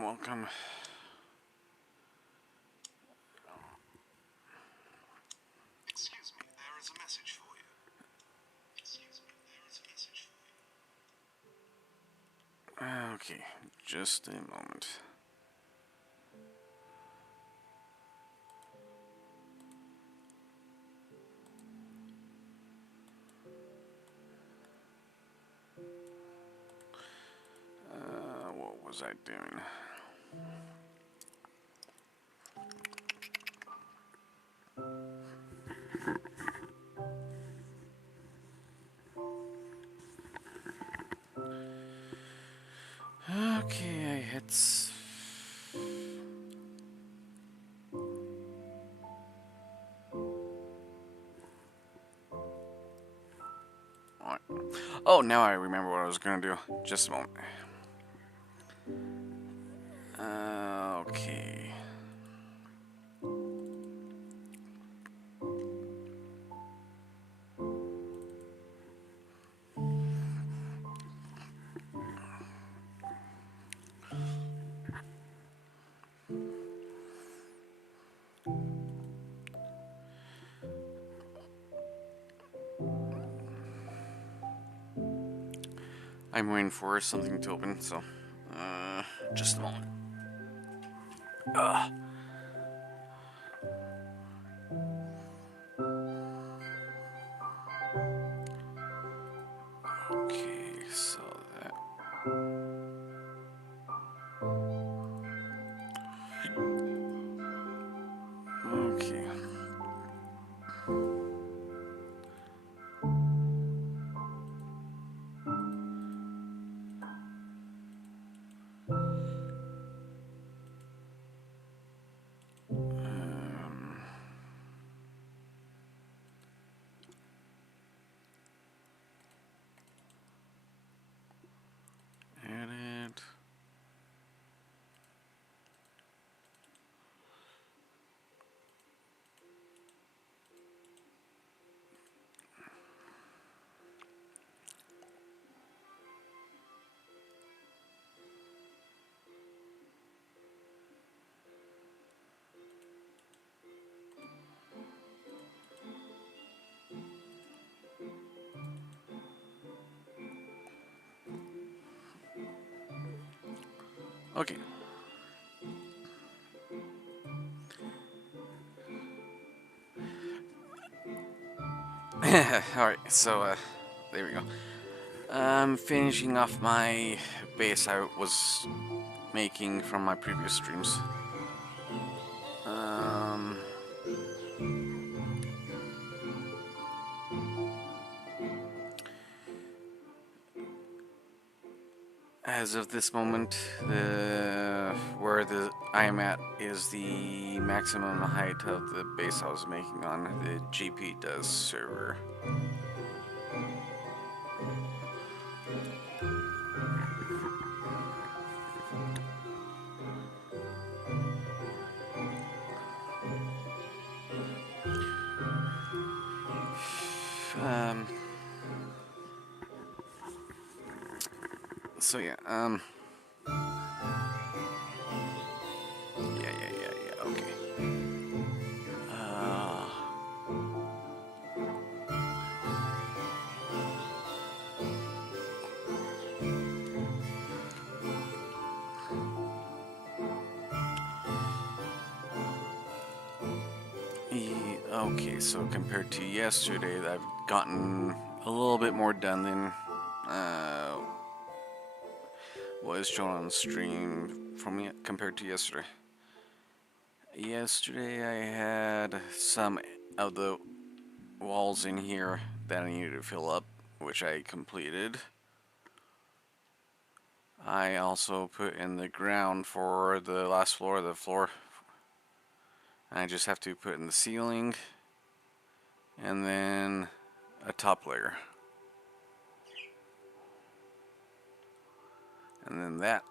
welcome. Excuse me, there is a message for you. Excuse me, there is a message for you. Okay, just a moment. What was I doing? Okay, it's... Oh, now I remember what I was gonna do. Just a moment. Okay. I'm waiting for something to open, so just a moment. Okay, so that. Okay. Edit. Okay. Alright, so, there we go. I'm finishing off my base I was making from my previous streams. As of this moment, where I am at is the maximum height of the base I was making on the GPDoes server. So yeah, yeah, okay. Okay, so compared to yesterday, I've gotten a little bit more done than was shown on the stream from me compared to yesterday. Yesterday I had some of the walls in here that I needed to fill up, which I completed. I also put in the ground for the last floor, I just have to put in the ceiling and then a top layer. And then that,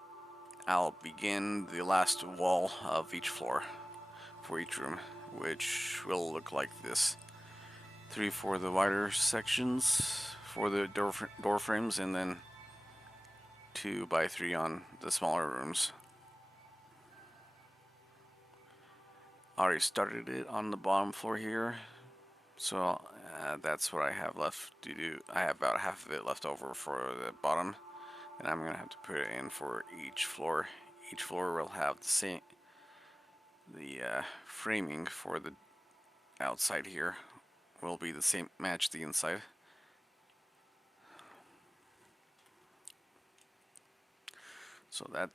I'll begin the last wall of each floor for each room, which will look like this. 3 for the wider sections for the door frames, and then 2 by 3 on the smaller rooms. already started it on the bottom floor here, so that's what I have left to do. I have about half of it left over for the bottom, and I'm gonna have to put it in for each floor. Each floor will have the same framing for the outside here will be the same, match the inside. So that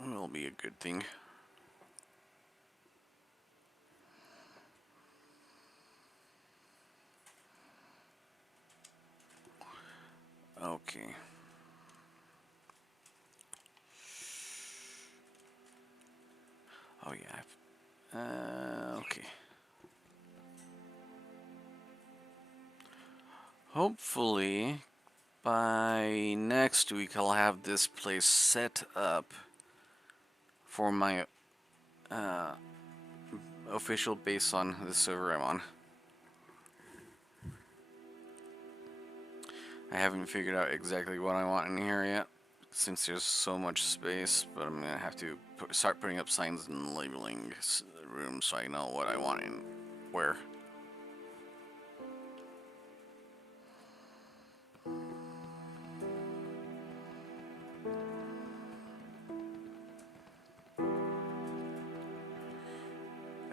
will be a good thing. Okay. Oh yeah. Okay. Hopefully by next week I'll have this place set up for my official base on the server I'm on. I haven't figured out exactly what I want in here yet, since there's so much space, but I'm gonna have to start putting up signs and labeling rooms so I know what I want in where.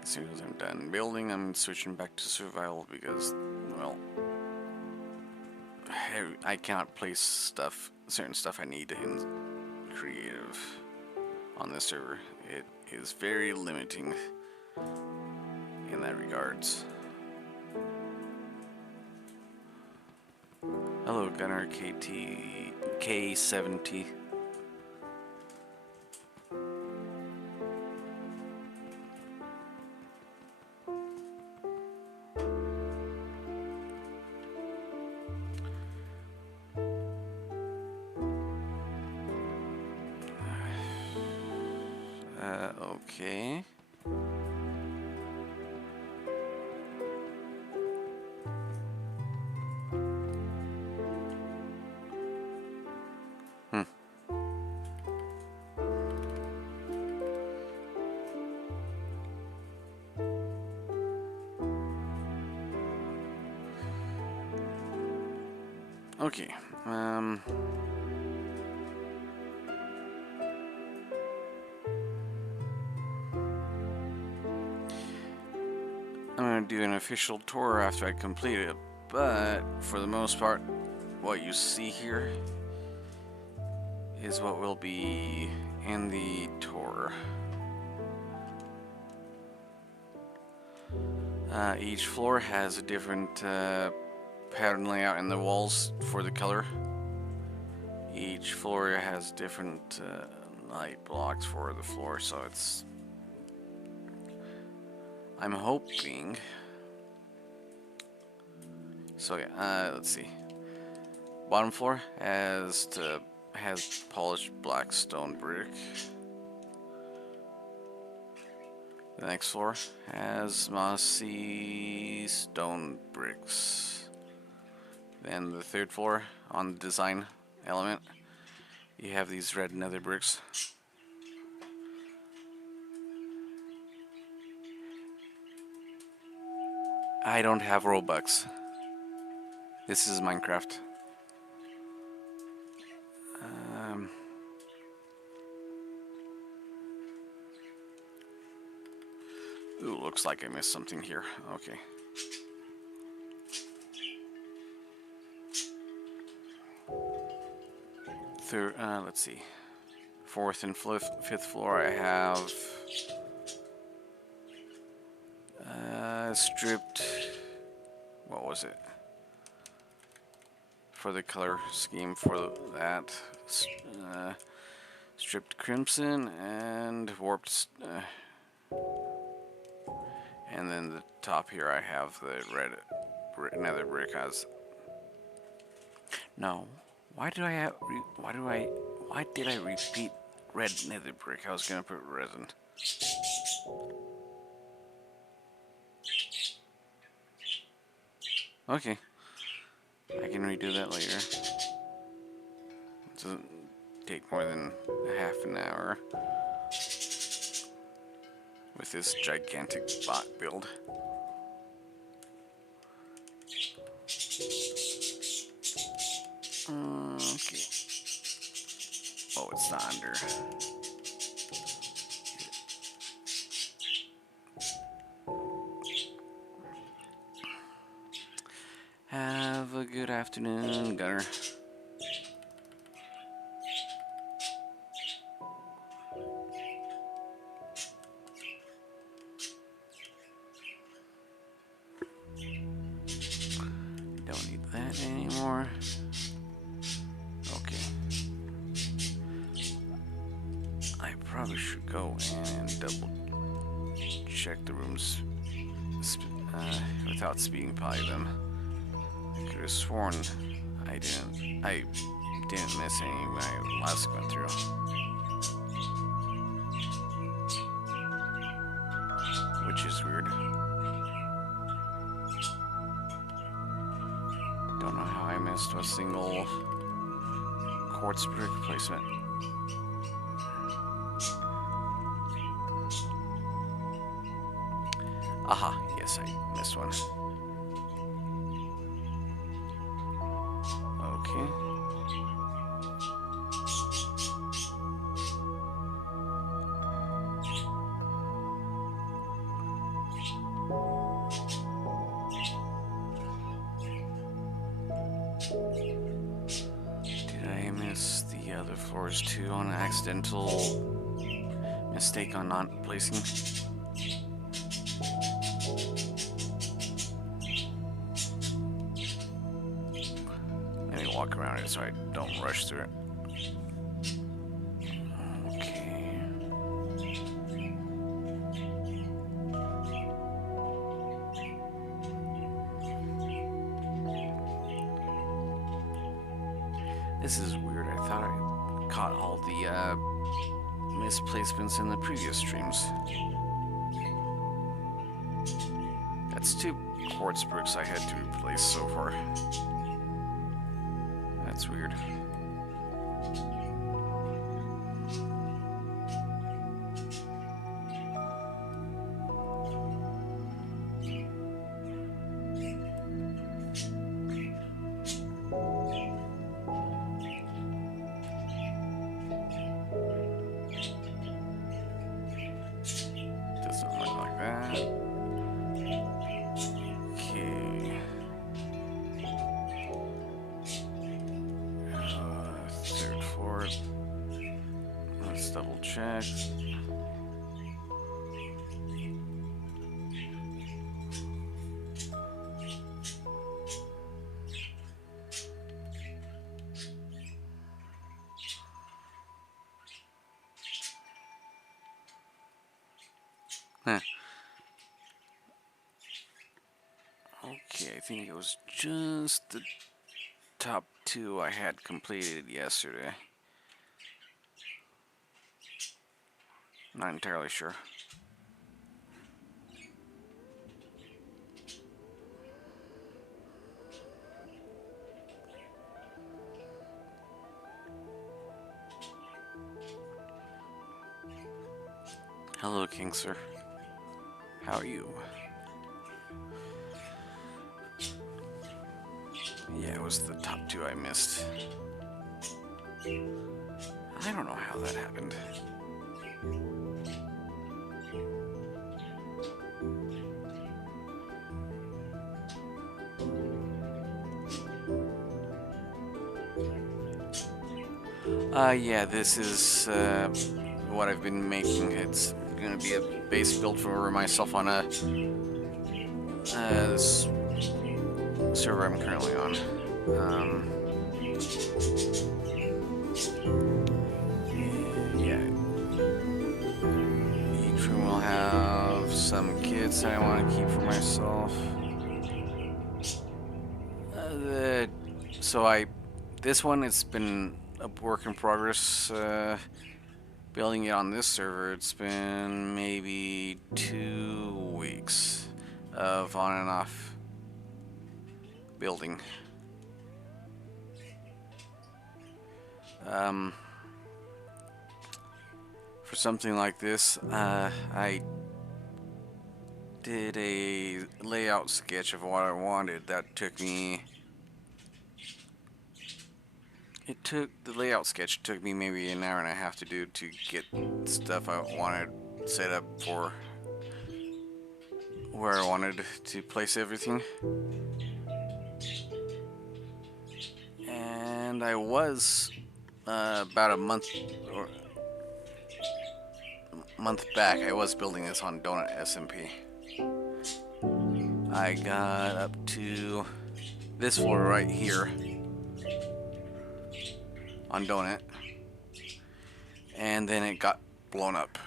As soon as I'm done building, I'm switching back to survival because, well, I cannot place certain stuff I need in creative on this server. It is very limiting in that regards. Hello, Gunner K70. Okay. Hmm. Okay. I'm gonna do an official tour after I complete it, but for the most part, what you see here is what will be in the tour. Each floor has a different pattern layout in the walls for the color. Each floor has different light blocks for the floor, so it's... I'm hoping... So yeah, let's see. Bottom floor has polished black stone brick. The next floor has mossy stone bricks. Then the third floor, on the design element, you have these red nether bricks. I don't have Robux. This is Minecraft. Ooh, looks like I missed something here. Okay. Third, let's see. Fourth and fifth floor, I have stripped. What was it? For the color scheme for that, stripped crimson and warped. And then the top here, I have the red nether brick as. No, why did I have? Why did I repeat red nether brick? I was gonna put resin. Okay, I can redo that later. It doesn't take more than half an hour. with this gigantic bot build. Okay. Oh, it's not under. Have a good afternoon, Gunner. Don't need that anymore. Okay. I probably should go in and double check the rooms without speeding by them. I could have sworn I didn't miss any when I last went through. Which is weird. Don't know how I missed a single quartz brick placement. Aha, yes, I missed one. Okay. Did I miss the other floors too on an accidental mistake on not placing? Let me walk around it so I don't rush through it. Okay. This is weird. I thought I caught all the misplacements in the previous streams. That's 2 quartz bricks I had to replace so far. That's weird. Doesn't look like that. Okay. Third floor. Let's double check. Huh. Okay, I think it was just the top 2 I had completed yesterday. Not entirely sure. Hello, King Sir. How are you? Yeah, it was the top 2 I missed. I don't know how that happened. Yeah, this is what I've been making. It's gonna be a base build for myself on a this server I'm currently on. Yeah, each room will have some kits I want to keep for myself. This one, it's been a work in progress. Building it on this server, it's been maybe 2 weeks of on and off building. For something like this, I did a layout sketch of what I wanted. That took me. The layout sketch took me maybe an hour and a half to do to get stuff I wanted set up for where I wanted to place everything. And I was about a month back. I was building this on Donut SMP. I got up to this floor right here on Donut, and then it got blown up.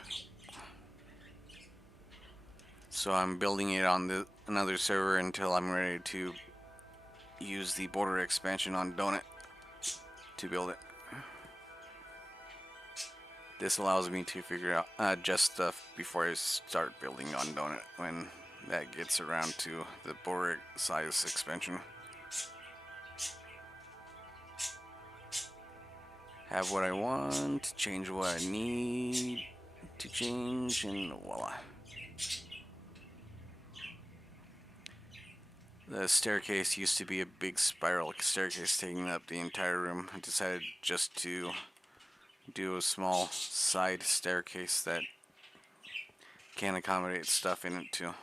So I'm building it on another server until I'm ready to use the border expansion on Donut to build it. This allows me to figure out adjust stuff before I start building on Donut when that gets around to the border size expansion. Have what I want, change what I need to change, and voila. The staircase used to be a big spiral staircase taking up the entire room. I decided just to do a small side staircase that can accommodate stuff in it too.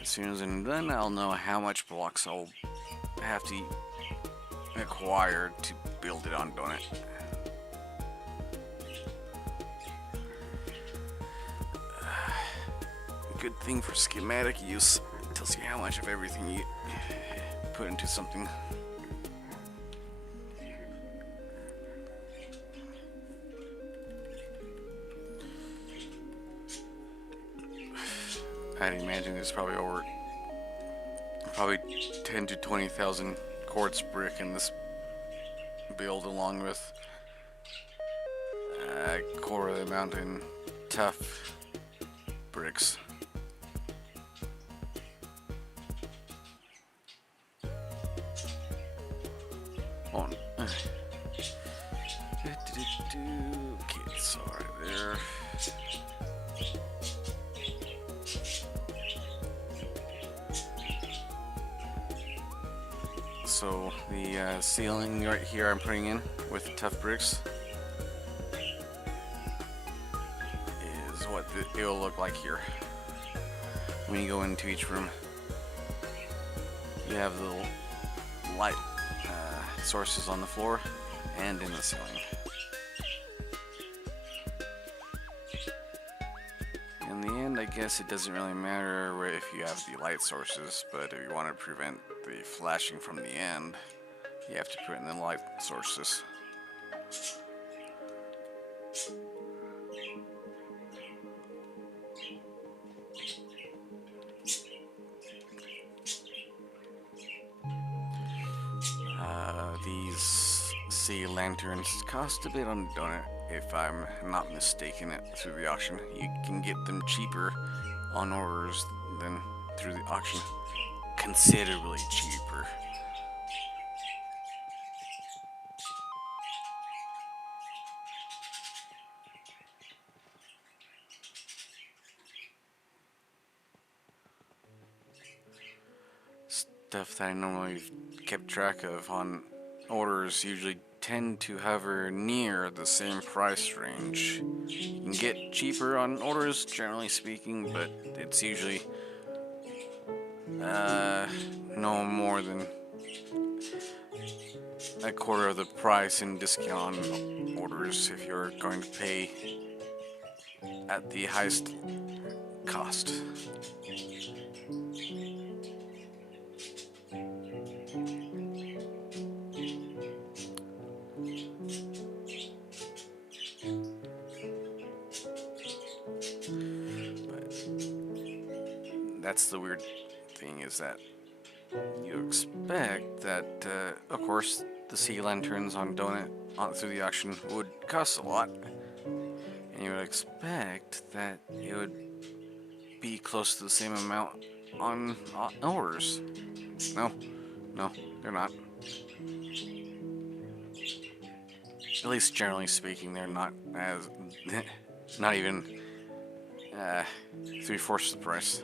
As soon as I'm done, I'll know how much blocks I'll have to acquire to build it on Donut. Good thing for schematic use. It tells you how much of everything you put into something. I'd imagine there's probably 10 to 20,000 quartz brick in this build, along with a quarter of the amount in tough bricks. On. Okay, so right there. So the ceiling right here I'm putting in with the tough bricks is what it will look like here. When you go into each room, you have the light sources on the floor and in the ceiling. In the end, I guess it doesn't really matter if you have the light sources, but if you want to prevent the flashing from the end, you have to put in the light sources. These sea lanterns cost a bit on Donut, if I'm not mistaken, through the auction. You can get them cheaper on orders than through the auction. Considerably cheaper. Stuff that I normally kept track of on orders usually tend to hover near the same price range. You can get cheaper on orders, generally speaking, but it's usually no more than a quarter of the price in discount on orders if you're going to pay at the highest cost. That's the weird thing, is that you expect that, of course, the sea lanterns on Donut through the auction would cost a lot, and you would expect that it would be close to the same amount on orders. No, they're not. At least generally speaking, they're not as not even uh, 3/4 the price.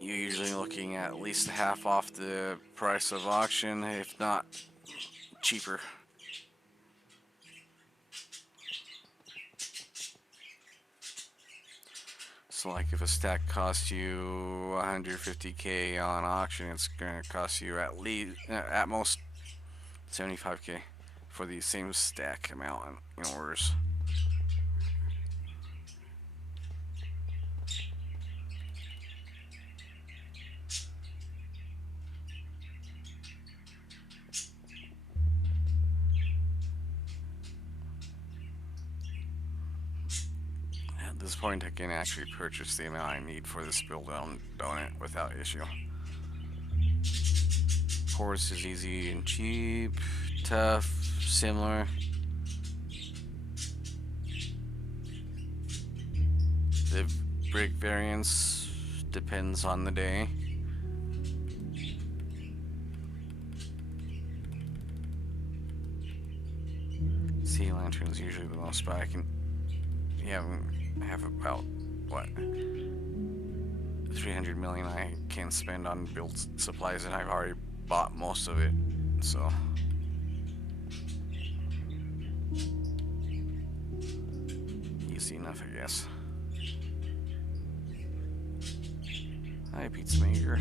You're usually looking at least half off the price of auction, if not cheaper. So like if a stack costs you 150k on auction, it's gonna cost you at least at most 75k for the same stack amount in orders. At this point, I can actually purchase the amount I need for this build on Donut without issue. Force is easy and cheap, tough, similar. The brick variance depends on the day. Sea lantern is usually the most, but I can have about what 300 million I can spend on build supplies, and I've already bought most of it, so easy enough, I guess. Hi, pizza maker.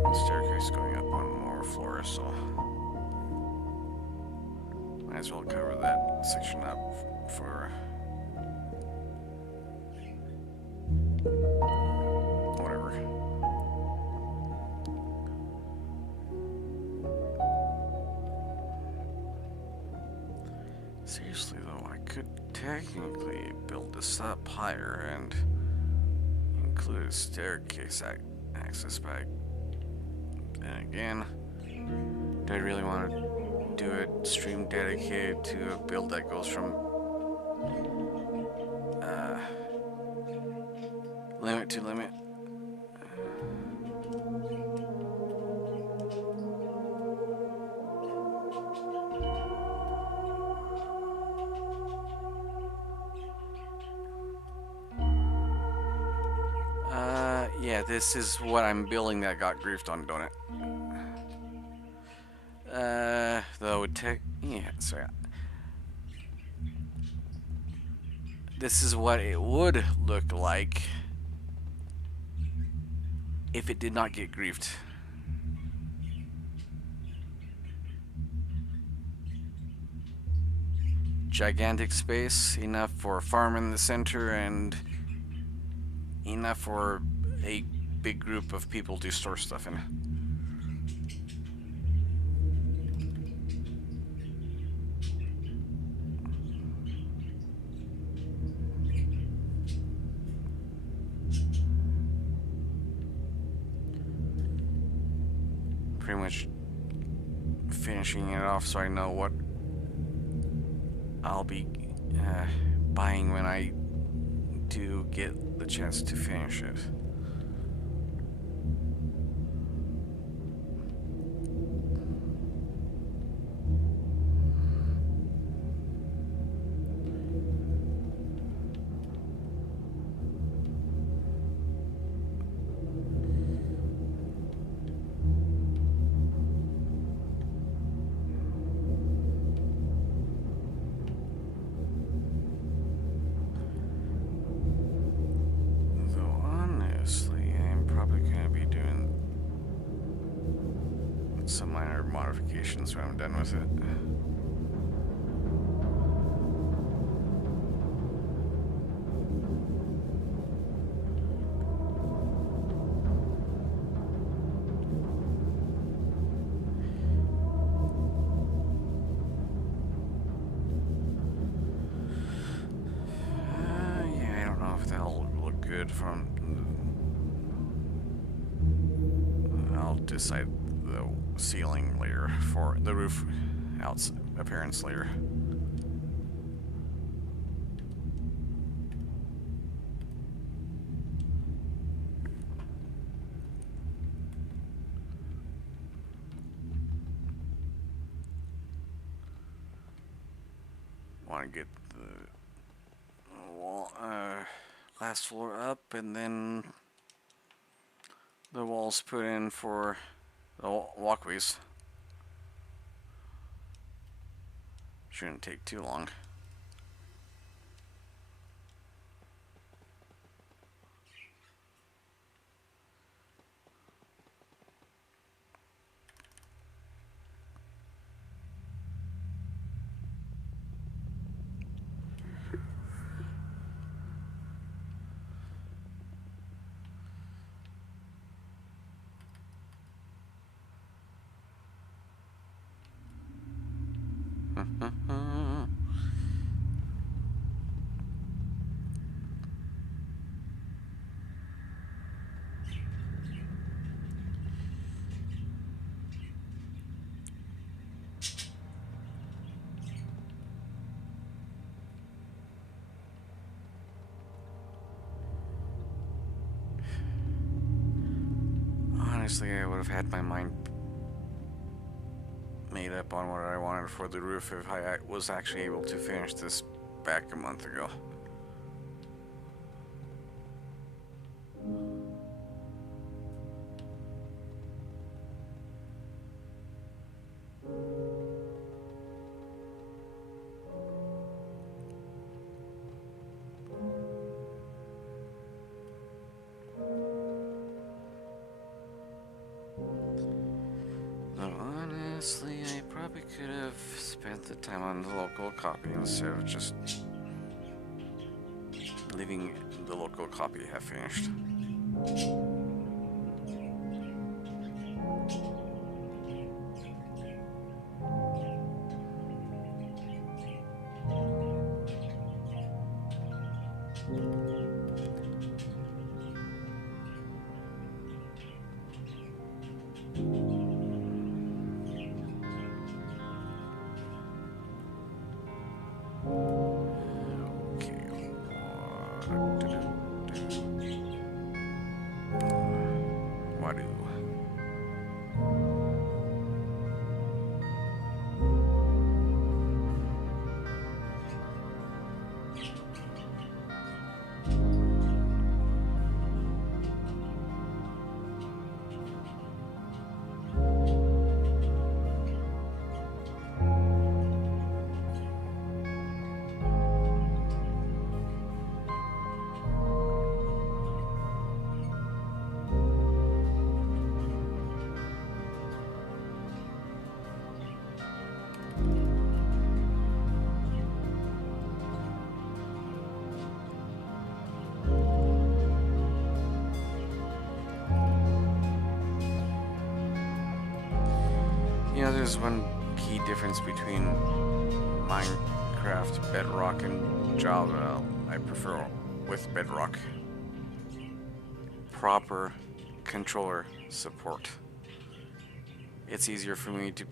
The staircase going up one more floor, so might as well cover that section up for whatever. Seriously though, I could technically build this up higher and include a staircase access back. And again, do I really want to do a stream dedicated to a build that goes from limit to limit? Yeah, this is what I'm building that got griefed on, don't it? Though yeah, so yeah. This is what it would look like if it did not get griefed. Gigantic space, enough for a farm in the center, and enough for a big group of people to store stuff in. Pretty much finishing it off so I know what I'll be buying when I do get the chance to finish it. Some minor modifications when I'm done with it. that'll look good from. I'll decide the ceiling later for the roof appearance later. Want to get the wall, last floor up, and then the walls put in for the walkways. Shouldn't take too long. Honestly, I would have had my mind made up on what I wanted for the roof if I was actually able to finish this back a month ago. Though honestly, I probably could have spent the time on the local copy instead of just leaving the local copy half finished. What do? You know, there's one key difference between Minecraft, Bedrock, and Java I prefer with Bedrock. Proper controller support. It's easier for me to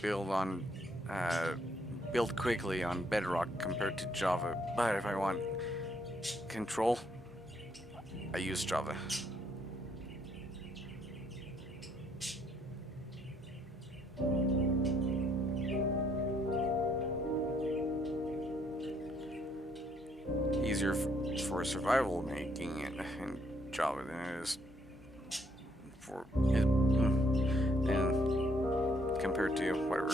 build quickly on Bedrock compared to Java, but if I want control, I use Java. Easier for survival making it in Java than it is for it, than compared to whatever.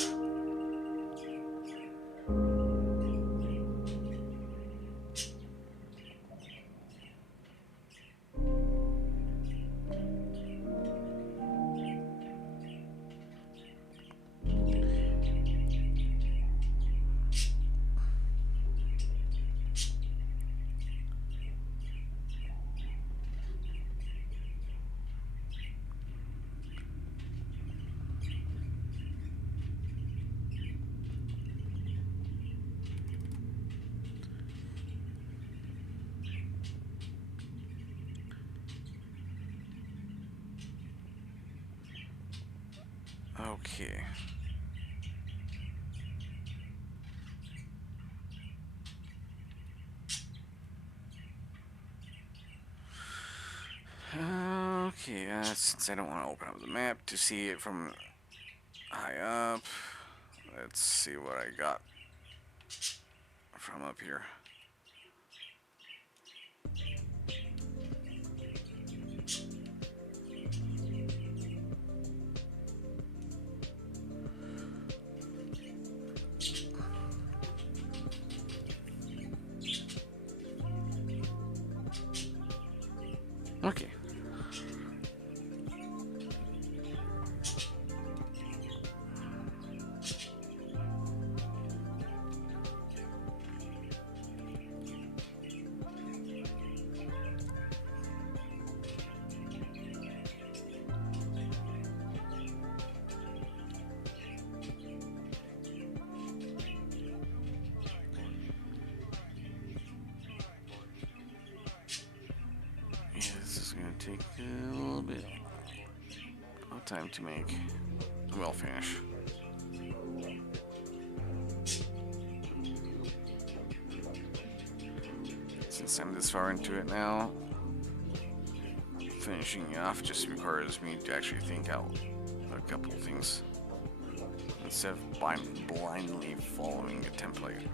Okay. Okay, since I don't want to open up the map to see it from high up, let's see what I got from up here. Okay. Yeah, this is gonna take a little bit of time to make. We'll finish. Since I'm this far into it now, finishing it off just requires me to actually think out a couple of things instead of blindly following a template.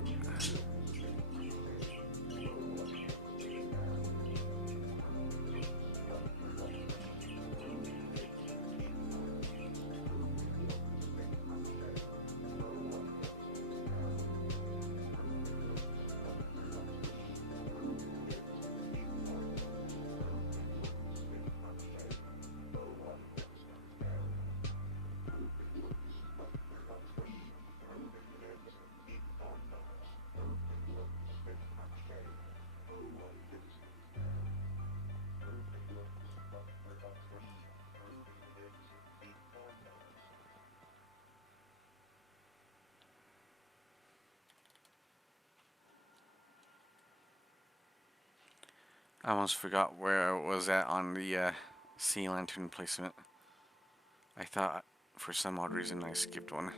I almost forgot where I was at on the sea lantern placement. I thought for some odd reason I skipped one.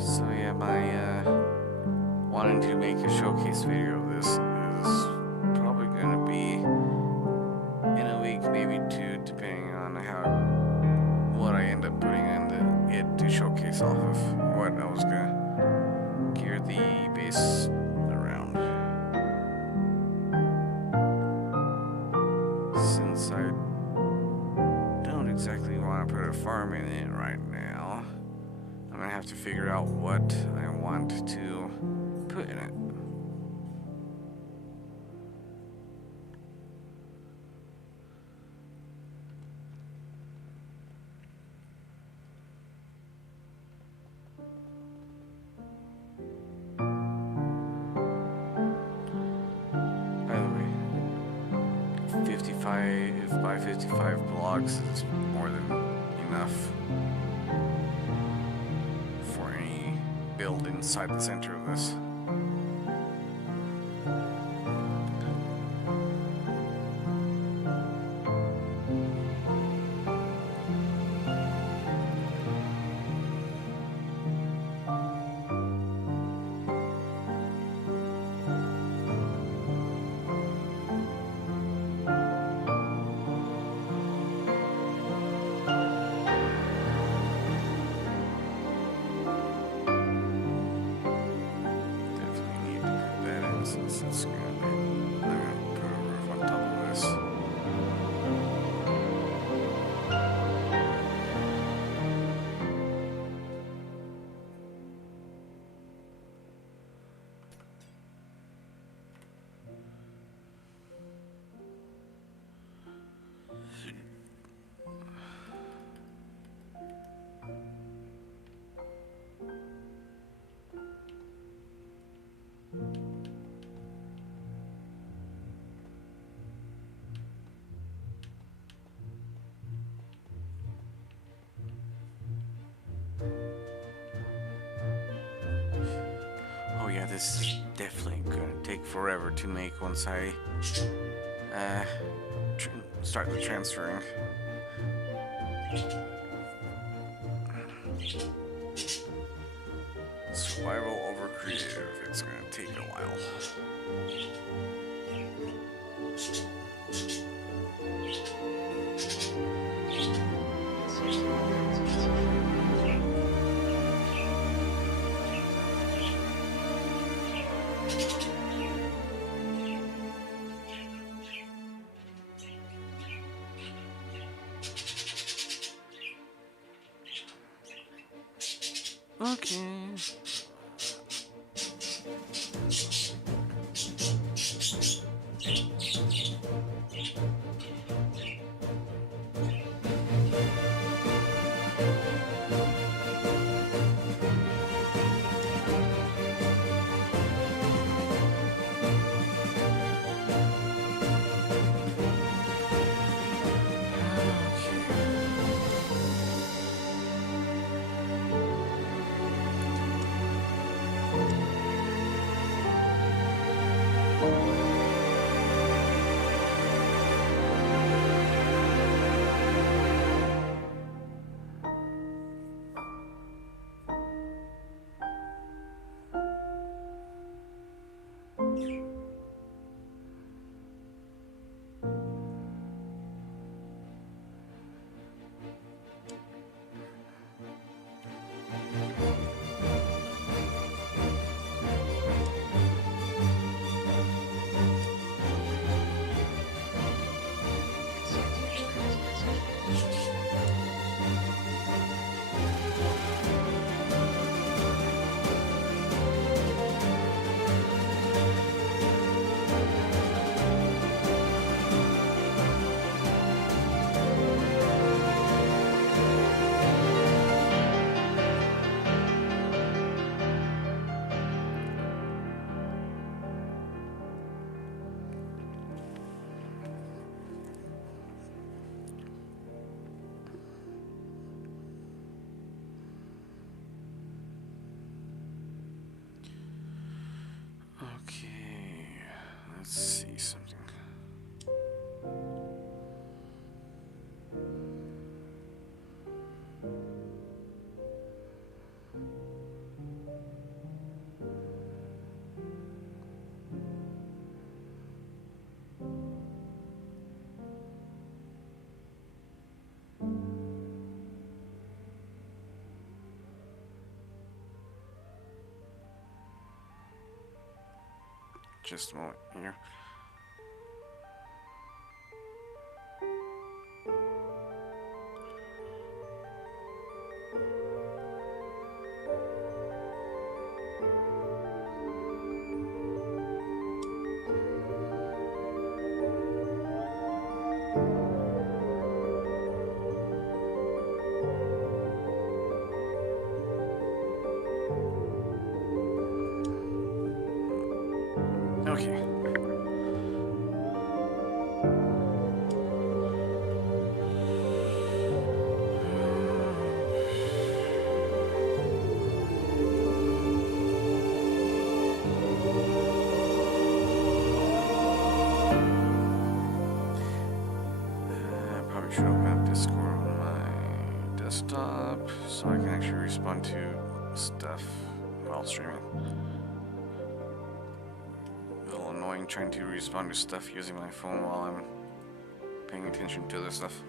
So yeah, my wanting to make a showcase video of this is probably gonna be in a week, maybe two, depending on what I end up putting in it to showcase off of what I was gonna gear the base around. Since I don't exactly want to put a farm in it right now, I'm gonna have to figure out what I want to put in it. By the way, 55 by 55 blocks is more than enough for any build inside the center of this. this is definitely gonna take forever to make once I uh, start the transferring. Survival over creative. It's gonna take a while. Okay. Okay, let's see something. Just a moment here. Okay. Probably should open up Discord on my desktop so I can actually respond to stuff while streaming. A little annoying trying to respond to stuff using my phone while I'm paying attention to other stuff.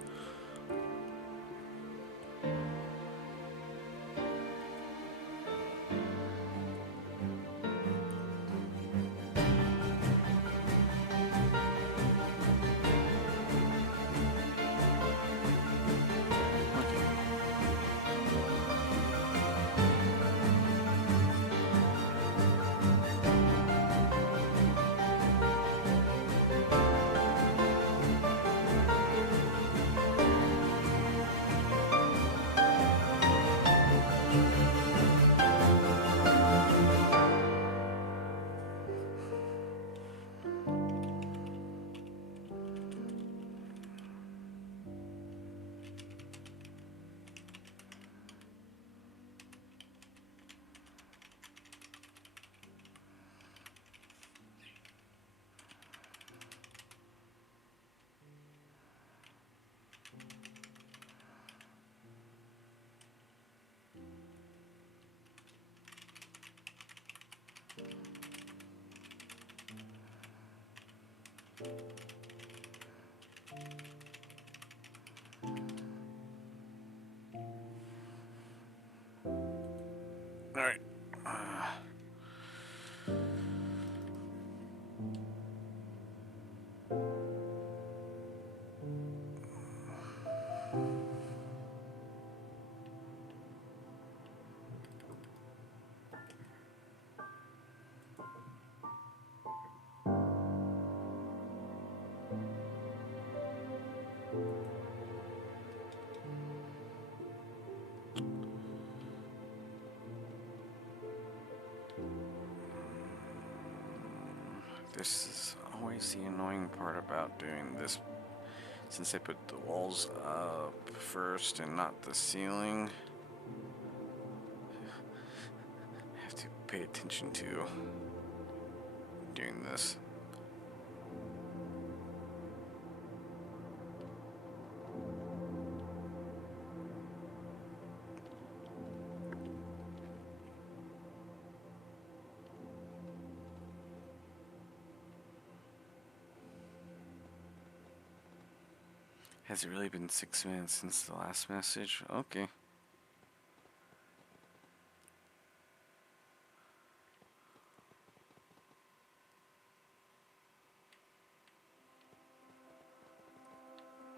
This is always the annoying part about doing this, since I put the walls up first and not the ceiling. I have to pay attention to doing this. Has it really been 6 minutes since the last message? Okay.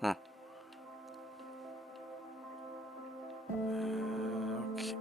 Huh. Okay.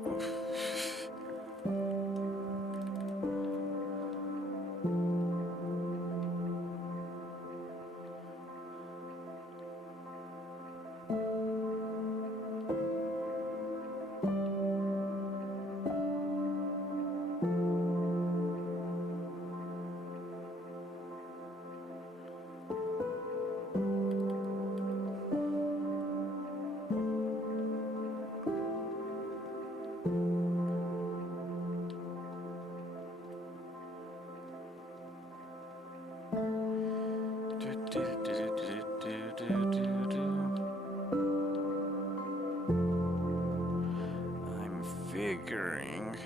I'm figuring,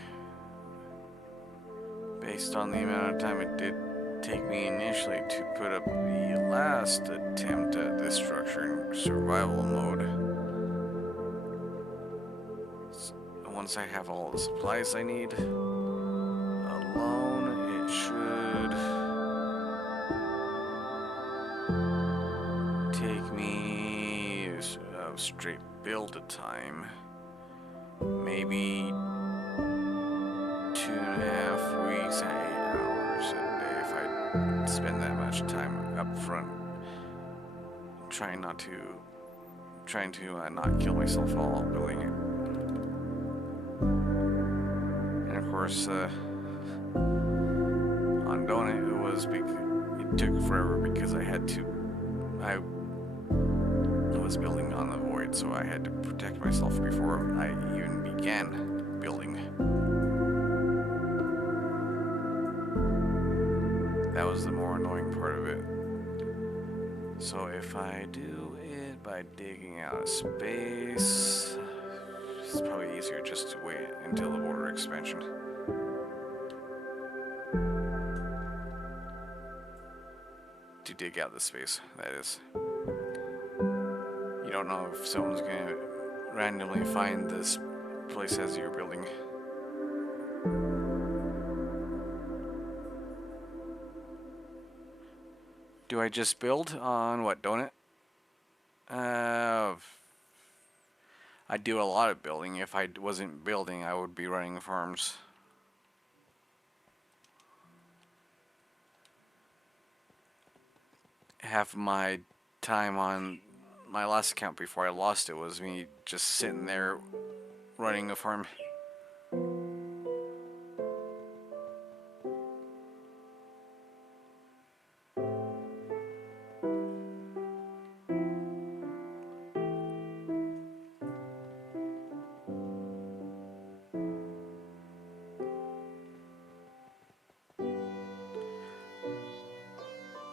based on the amount of time it did take me initially to put up the last attempt at this structure in survival mode, once I have all the supplies I need alone, it should take me a straight build time, maybe 2.5 weeks and 8 hours a day if I spend that much time up front trying to not kill myself while building it. And of course, on doing it, it took forever because I was building on the void, so I had to protect myself before I even began building. That was the more annoying part of it. So if I do it by digging out a space, it's probably easier just to wait until the border expansion. To dig out the space, that is. You don't know if someone's gonna randomly find this place as you're building. Do I just build on what, don't it? I do a lot of building. If I wasn't building, I would be running farms. Half my time on my last account before I lost it was me just sitting there running a farm.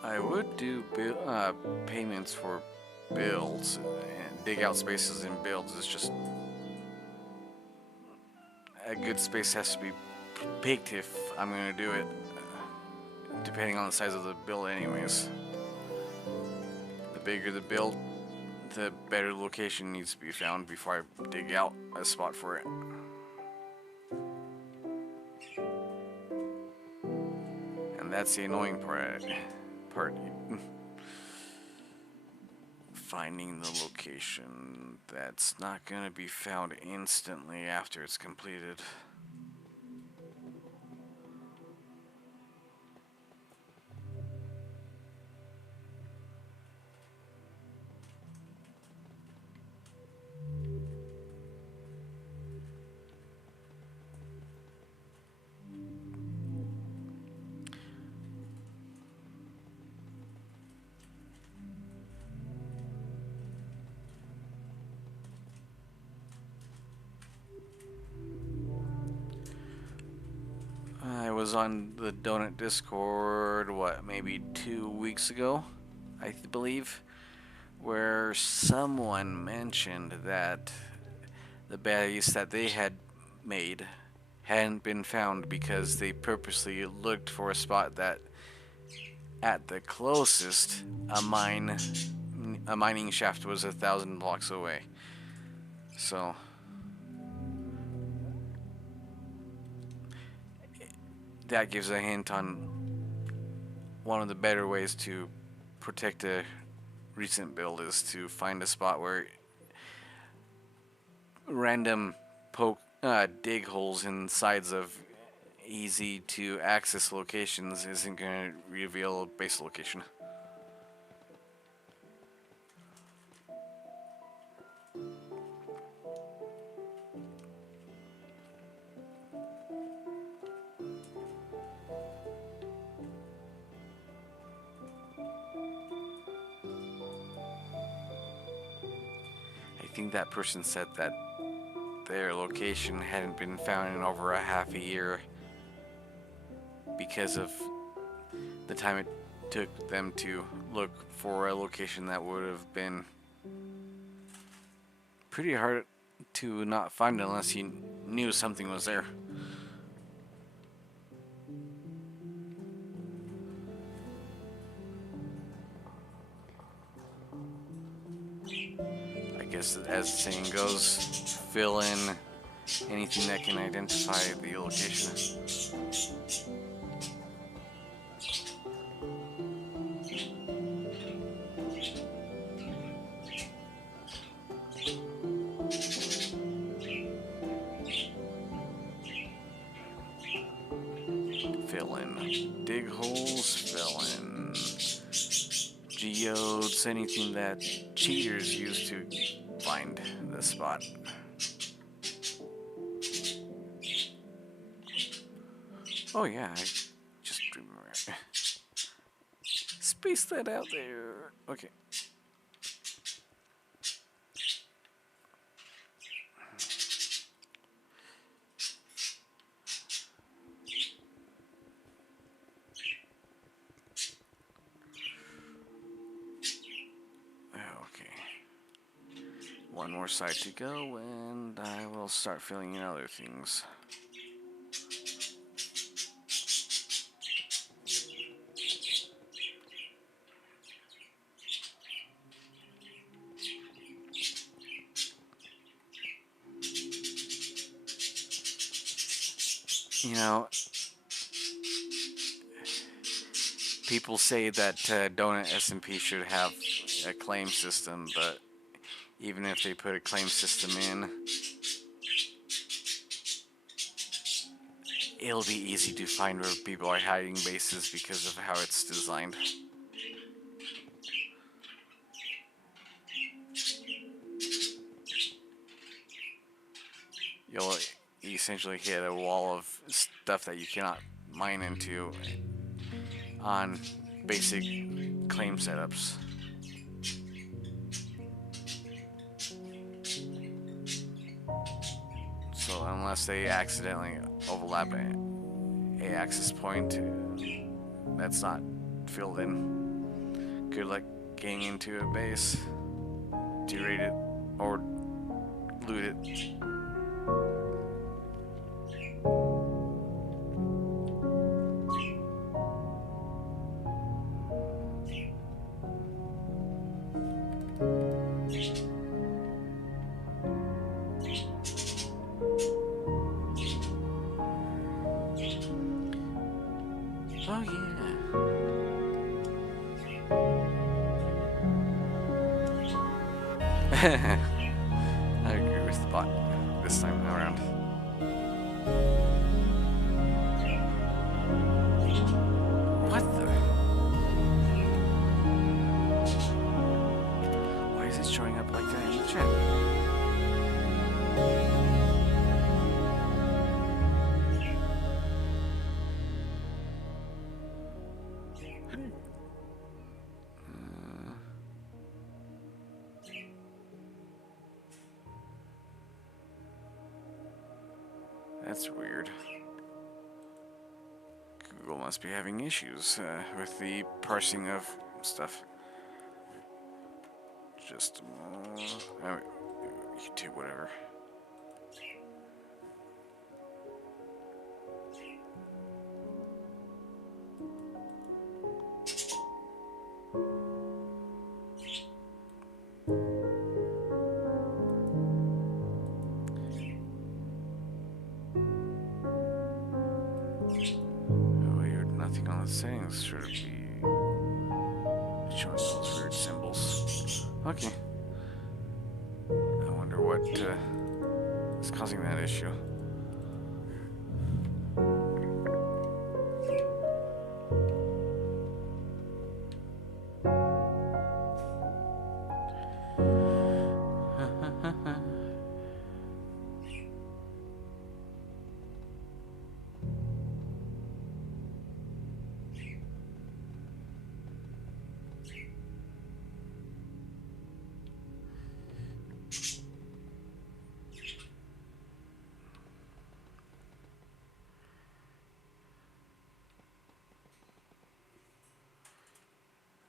I would do payments for builds and dig out spaces in builds. It's just a good space has to be picked if I'm going to do it, depending on the size of the build anyways. The bigger the build, the better location needs to be found before I dig out a spot for it. And that's the annoying part. Finding the location that's not going to be found instantly after it's completed. was on the Donut Discord, what, maybe 2 weeks ago, I believe, where someone mentioned that the base that they had made hadn't been found because they purposely looked for a spot that, at the closest, a mining shaft was 1,000 blocks away. So that gives a hint on one of the better ways to protect a recent build is to find a spot where random dig holes in sides of easy to access locations isn't going to reveal base location. I think that person said that their location hadn't been found in over a half a year because of the time it took them to look for a location that would have been pretty hard to not find unless you knew something was there. I guess as the saying goes, fill in anything that can identify the location. Fill in dig holes, fill in geodes, anything that cheaters use to find the spot. Oh yeah, I just remember. Space that out there. Okay. Okay. One more side to go, and I will start filling in other things. You know, people say that Donut SMP should have a claim system, but even if they put a claim system in, it'll be easy to find where people are hiding bases because of how it's designed. You'll essentially hit a wall of stuff that you cannot mine into on basic claim setups. So unless they accidentally overlap a access point that's not filled in, good luck getting into a base to raid it or loot it. Oh yeah. I agree with the bot this time around. What the? Why is it showing up like that in the chat? That's weird. must be having issues with the parsing of stuff. Just YouTube, whatever. Weird, nothing on the settings should be showing those weird symbols. Okay. I wonder what is causing that issue.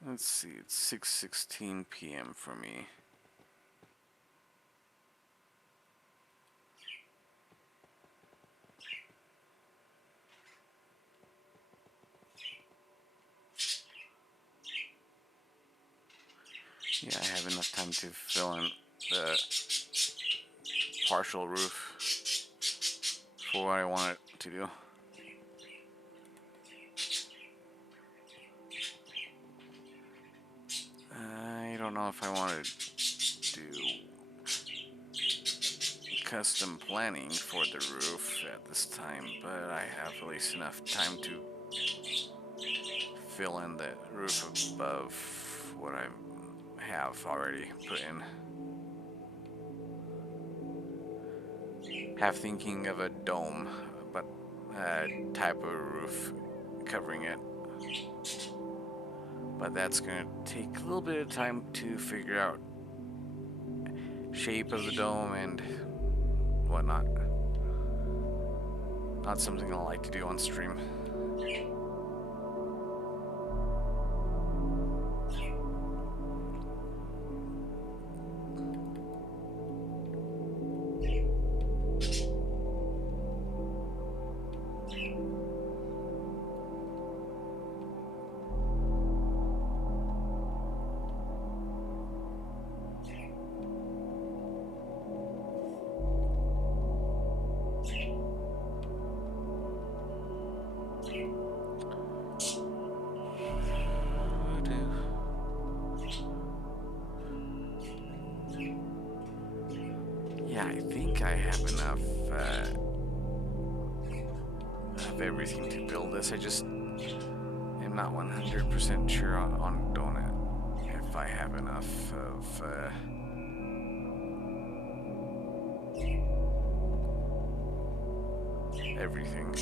Let's see, it's 6:16 p.m. for me. Yeah, I have enough time to fill in the partial roof for what I want it to do. I don't know if I want to do custom planning for the roof at this time, but I have at least enough time to fill in the roof above what I have already put in. Half thinking of a dome, but a type of roof covering it. But that's going to take a little bit of time to figure out shape of the dome and whatnot. Not something I like to do on stream. Yeah, I think I have enough of everything to build this. I just am not 100% sure on Donut if I have enough of everything.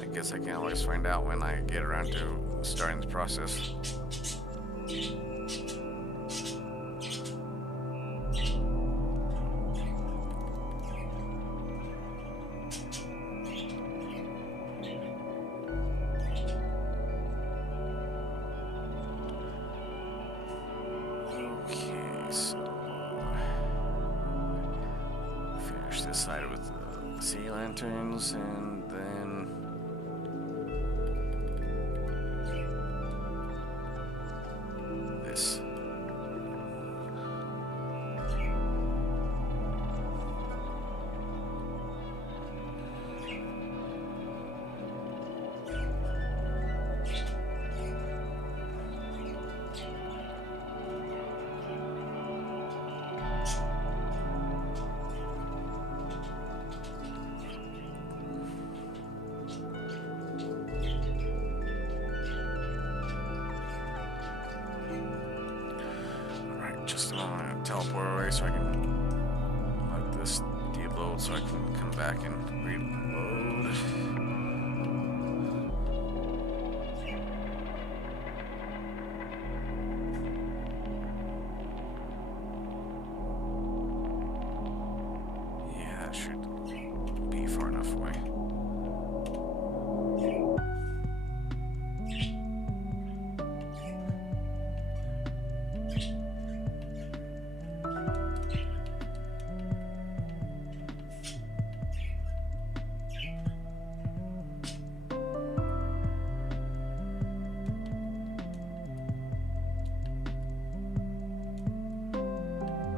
I guess I can always find out when I get around to starting the process. Okay, so finish this side with the sea lanterns and then this. Just a moment, I'm gonna teleport away so I can let this deload so I can come back and reload. far enough away.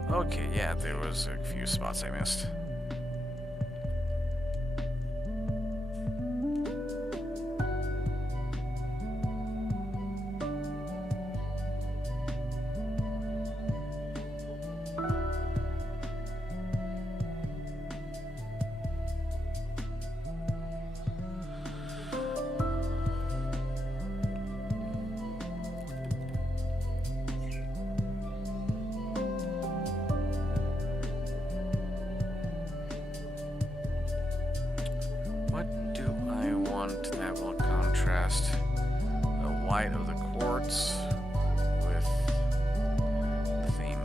Okay, yeah, there was a few spots I missed. What do I want that will contrast the white of the quartz with the theme?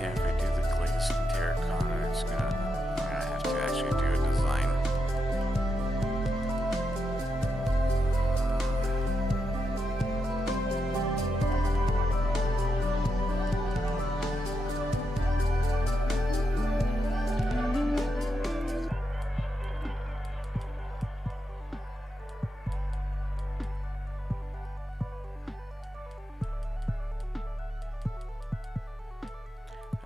Yeah, if I do the glazed terracotta, I'm gonna have to actually do a design.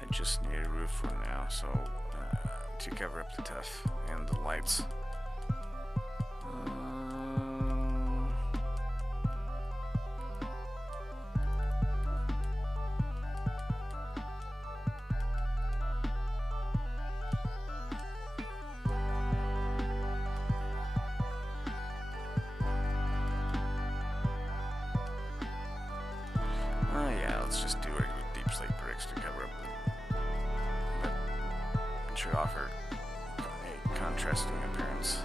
I just need a roof for now, so to cover up the tuff and the lights. Yeah, let's just do regular deep slate bricks to cover up but it should offer a contrasting appearance.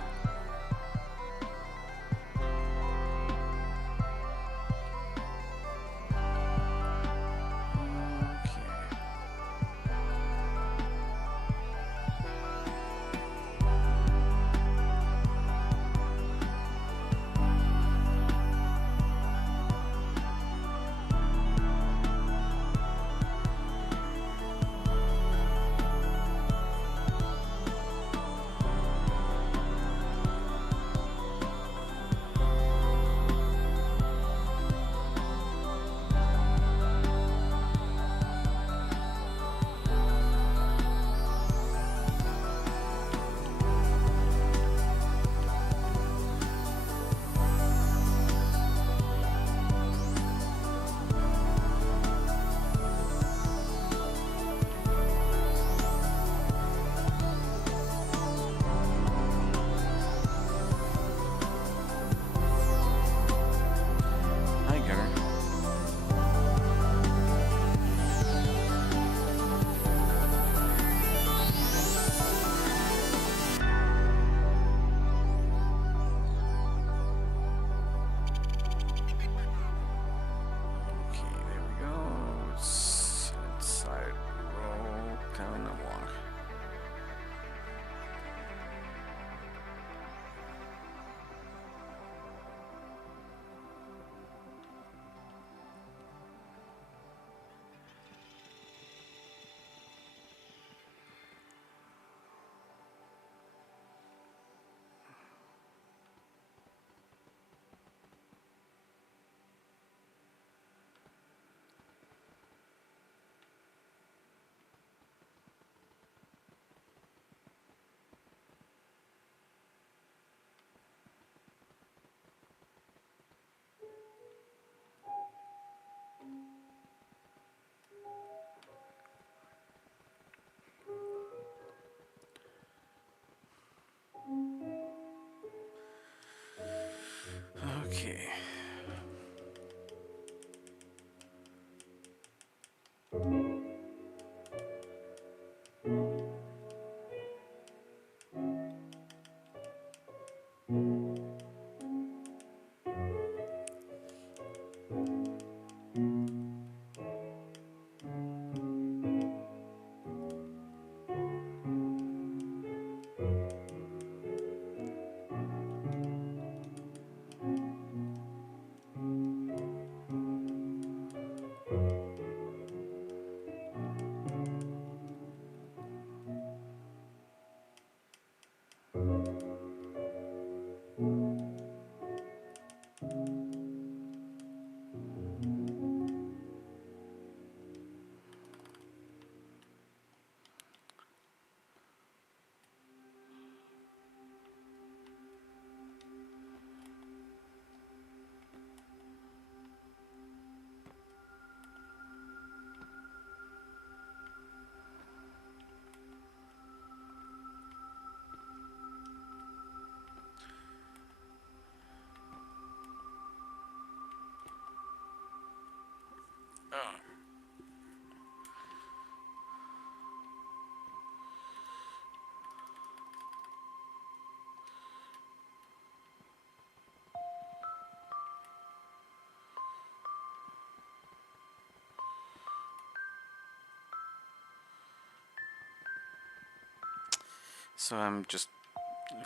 So I'm just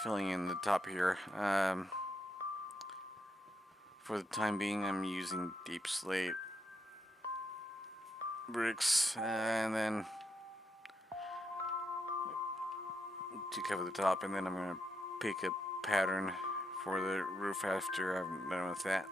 filling in the top here. For the time being, I'm using deep slate bricks, and then to cover the top, and then I'm gonna pick a pattern for the roof after I'm done with that.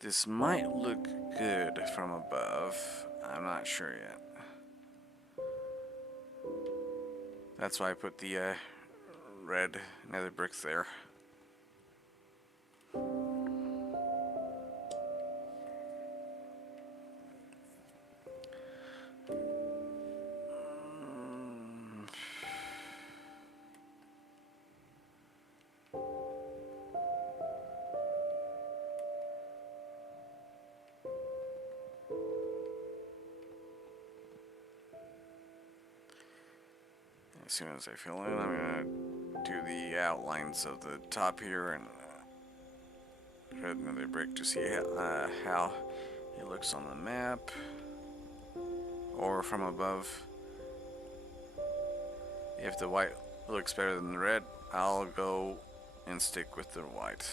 This might look good from above. I'm not sure yet. That's why I put the red nether bricks there. As soon as I fill in, I'm gonna do the outlines of the top here and red nether brick to see how it looks on the map or from above. If the white looks better than the red, I'll go and stick with the white.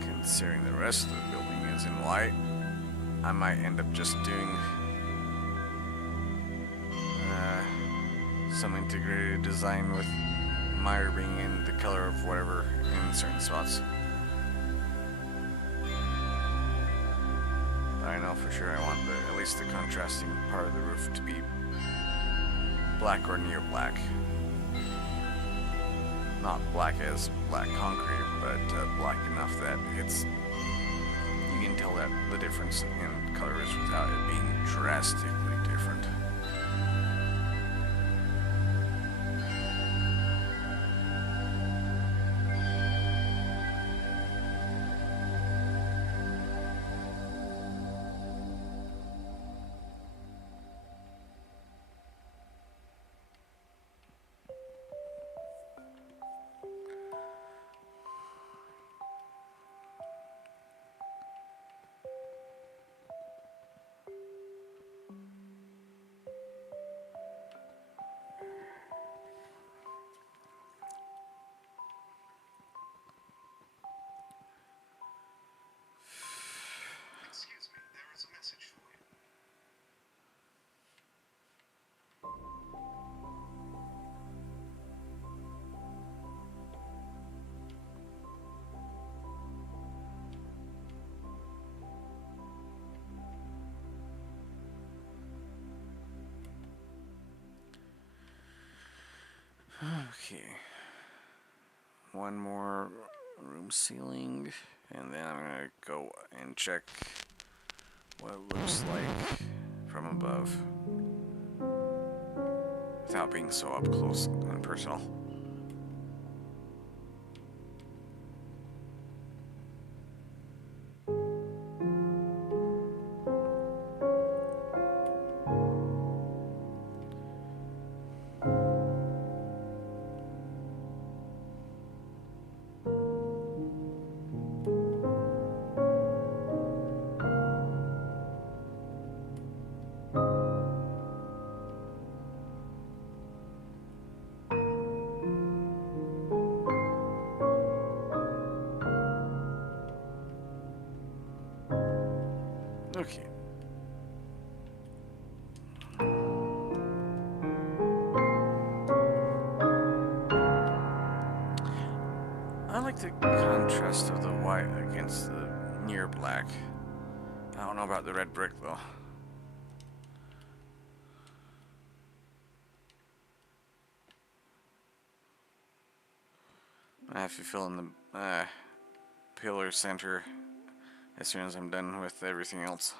Considering the rest of the building is in white, I might end up just doing some integrated design with mire being in the color of whatever in certain spots. But I know for sure I want at least the contrasting part of the roof to be black or near black. Not black as black concrete, but black enough that you can tell that the difference in colors without it being drastically different. Excuse me, there is a message for you. Okay. One more room ceiling, and then I'm gonna go and check what it looks like from above without being so up close and personal. Okay. I like the contrast of the white against the near black. I don't know about the red brick though. I have to fill in the pillar center as soon as I'm done with everything else.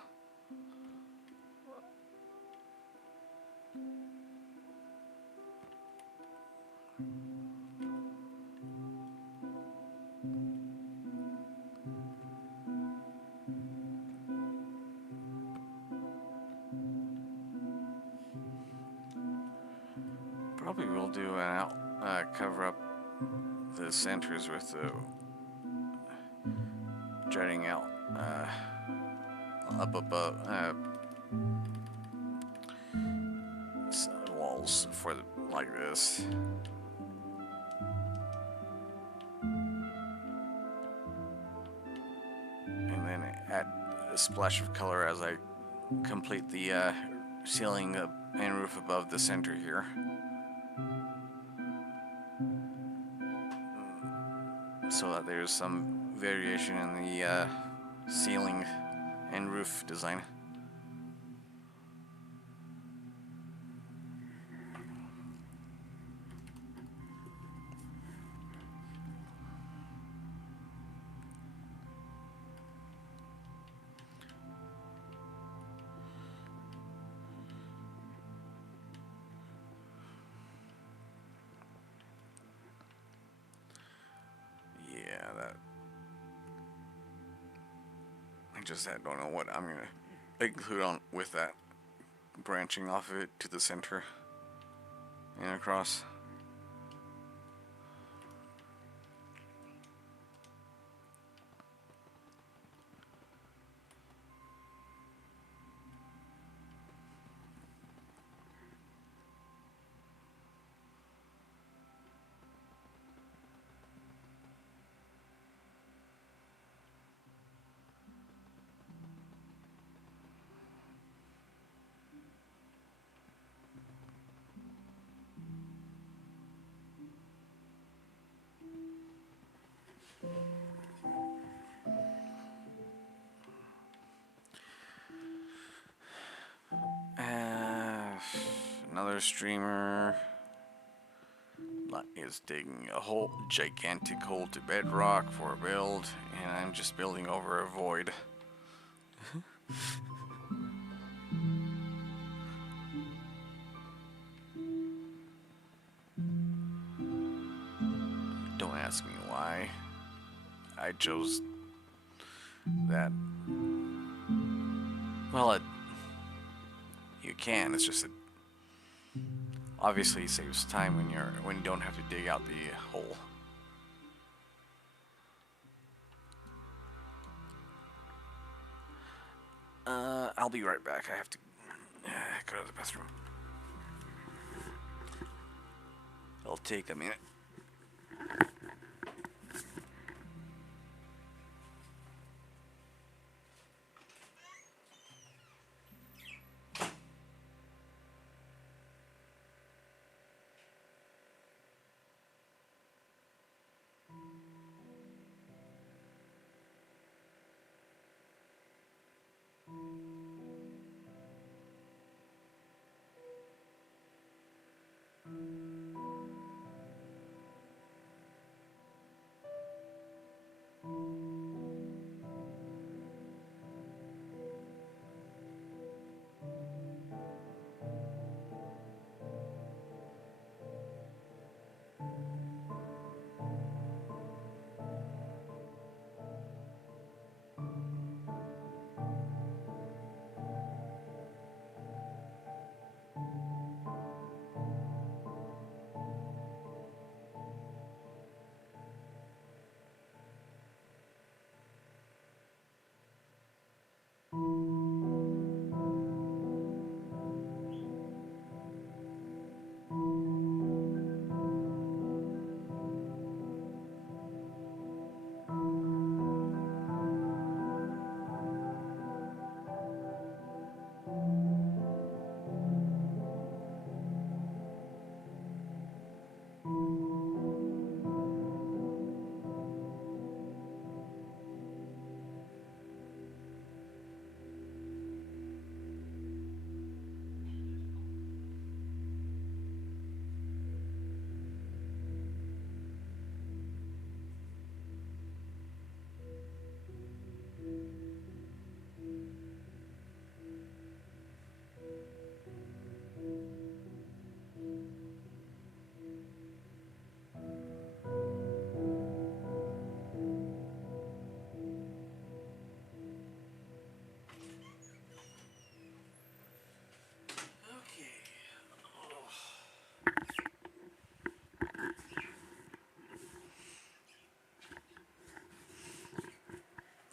Probably will do an cover up the centers with the jutting out up above walls for like this. And then add a splash of color as I complete the ceiling and roof above the center here. So that there's some variation in the ceiling and roof design. Yeah, that. I don't know what I'm gonna include on with that, branching off of it to the center and across. Another streamer is digging a whole gigantic hole to bedrock for a build, and I'm just building over a void. Don't ask me why I chose that. Well, you can. It's just obviously it saves time when you don't have to dig out the hole. I'll be right back. I have to go to the bathroom. It'll take a minute.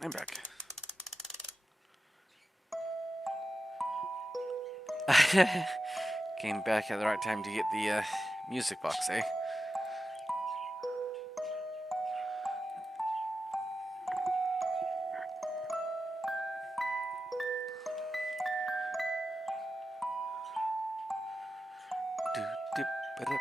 I'm back. Came back at the right time to get the music box, eh? Do, dip, ba-dip.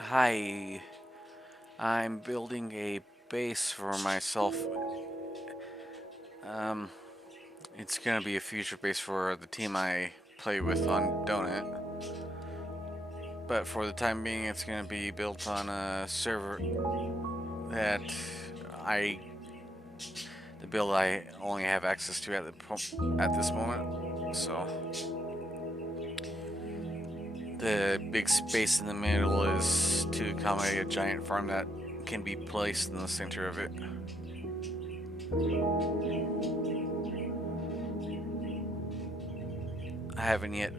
Hi. I'm building a base for myself. Um, it's gonna be a future base for the team I play with on Donut. But for the time being, it's gonna be built on a server that I, the build I only have access to at this moment. So the big space in the middle is to accommodate a giant farm that can be placed in the center of it. I haven't yet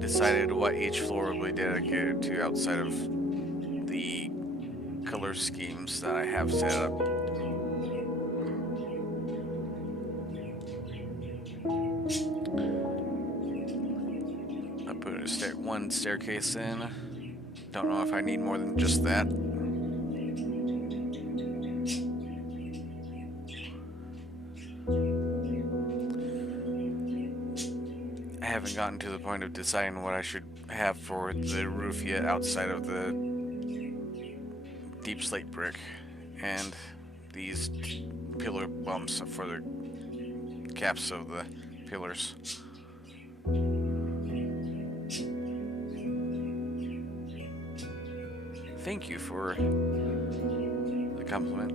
decided what each floor will be dedicated to outside of the color schemes that I have set up. I put one staircase in. Don't know if I need more than just that. I haven't gotten to the point of deciding what I should have for the roof yet outside of the deep slate brick and these pillar bumps for the caps of the pillars. Thank you for the compliment.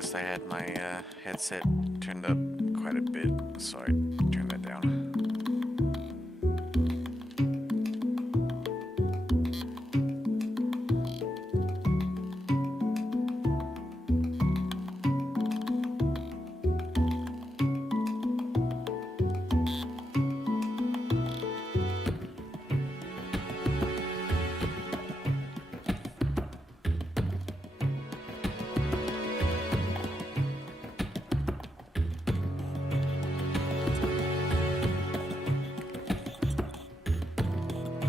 realized I had my headset turned up quite a bit, so I turned that down.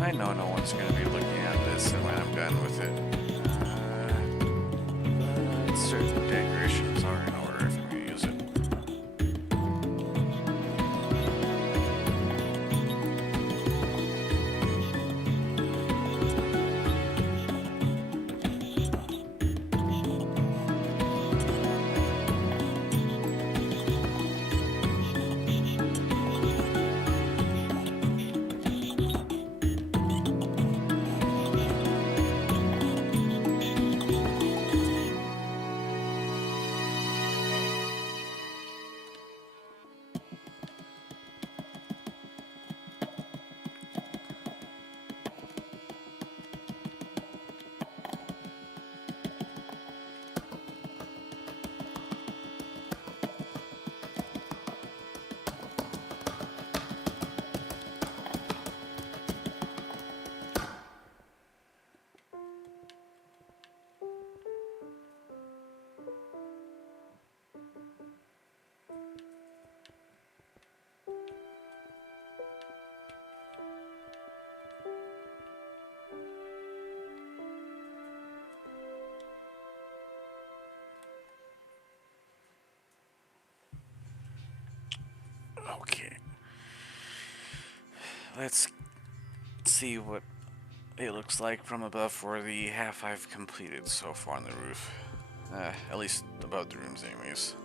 I know no one's going to be looking at this and when I'm done with it. But certain decorations are in order if I'm going to use it. Okay. Let's see what it looks like from above for the half I've completed so far on the roof. At least above the rooms anyways.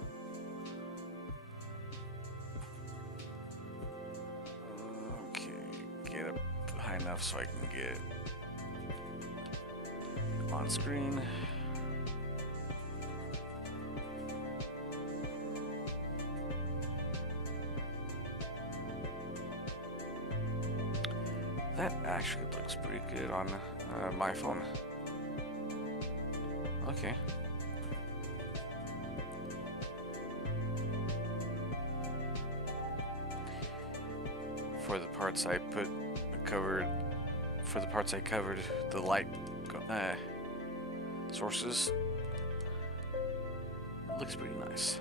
Okay, get up high enough so I can get it on screen. That actually looks pretty good on my phone. Okay. For the parts I covered, the light sources. Looks pretty nice.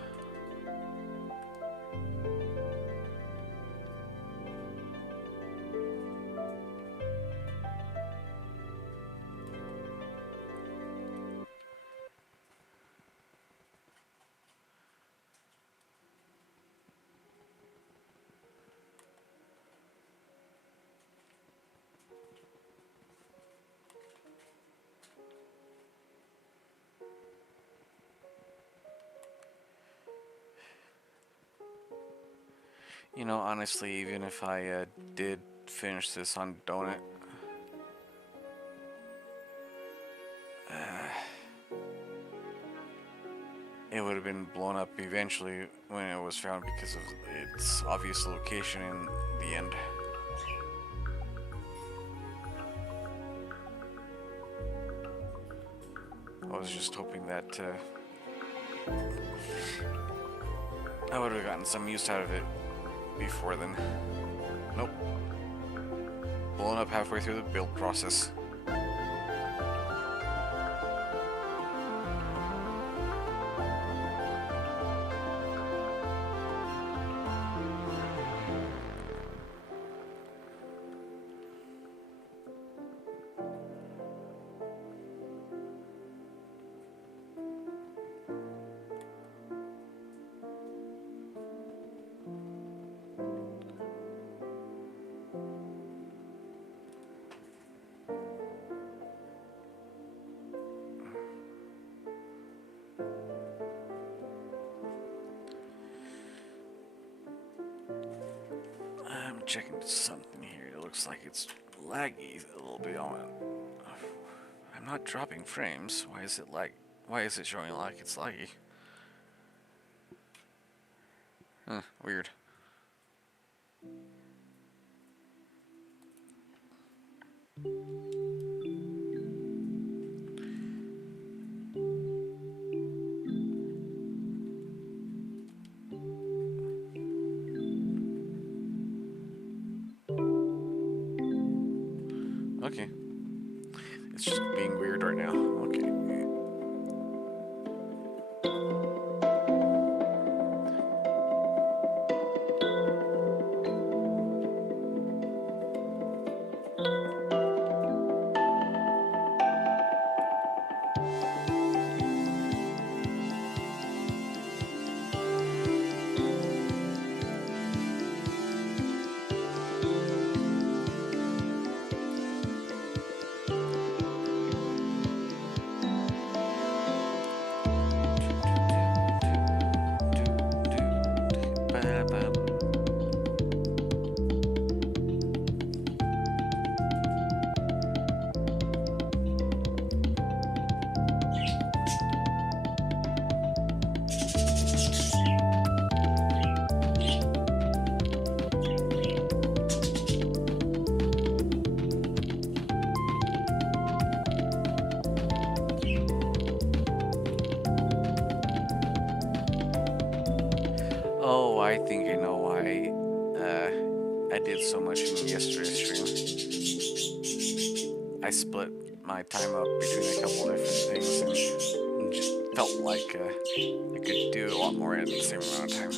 You know, honestly, even if I did finish this on Donut, it would have been blown up eventually when it was found because of its obvious location in the end. I was just hoping that I would have gotten some use out of it before then. Nope. Blown up halfway through the build process. I'm checking something here. It looks like it's laggy a little bit on it. I'm not dropping frames. Why is it showing like it's laggy? Weird. Okay. It's just being weird right now. Okay. Oh, I think I know why I did so much in yesterday's stream. I split my time up between a couple different things and just felt like I could do a lot more in the same amount of time.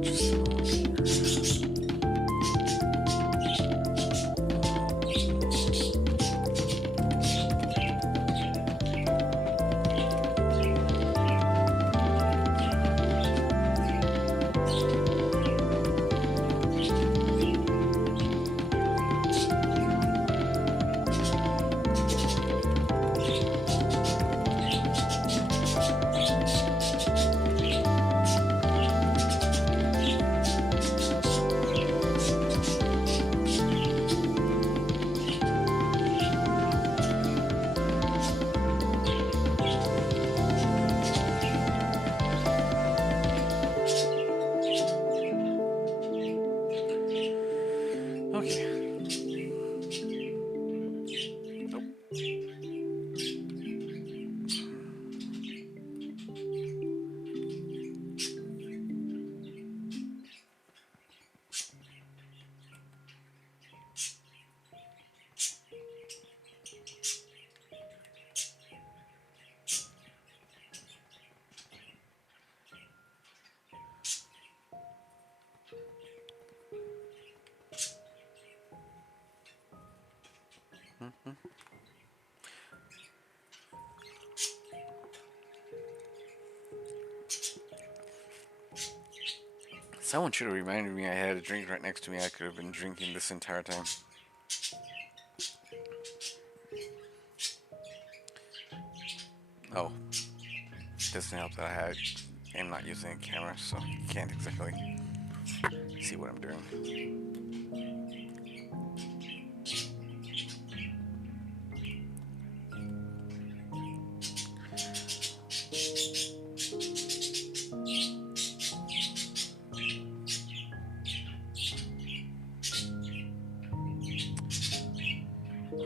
Just a moment here. Okay. Nope. Someone should have reminded me I had a drink right next to me. I could have been drinking this entire time. Oh, doesn't help that I'm not using a camera, so you can't exactly see what I'm doing.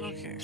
Okay.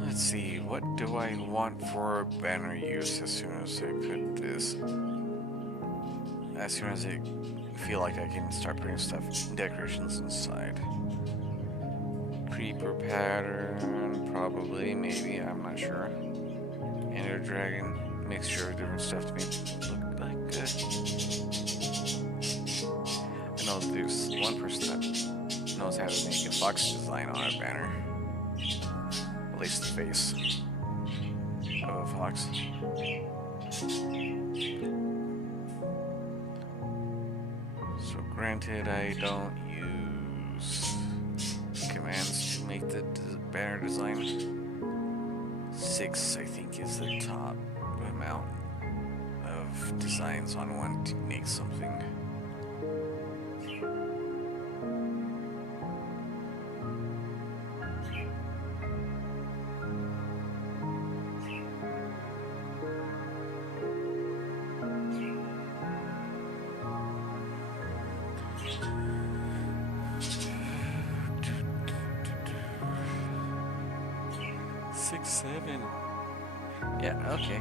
Let's see, what do I want for banner use as soon as I put this? As soon as I feel like I can start putting stuff, decorations inside. Creeper pattern, probably, maybe, I'm not sure. Ender dragon, mixture of different stuff to make it look like good. I know there's one person that knows how to make a fox design on a banner. At least the face of a fox. So granted, I don't use commands to make the banner design. 6, I think, is the top amount of designs on one to make something. Six, 7. Yeah, okay.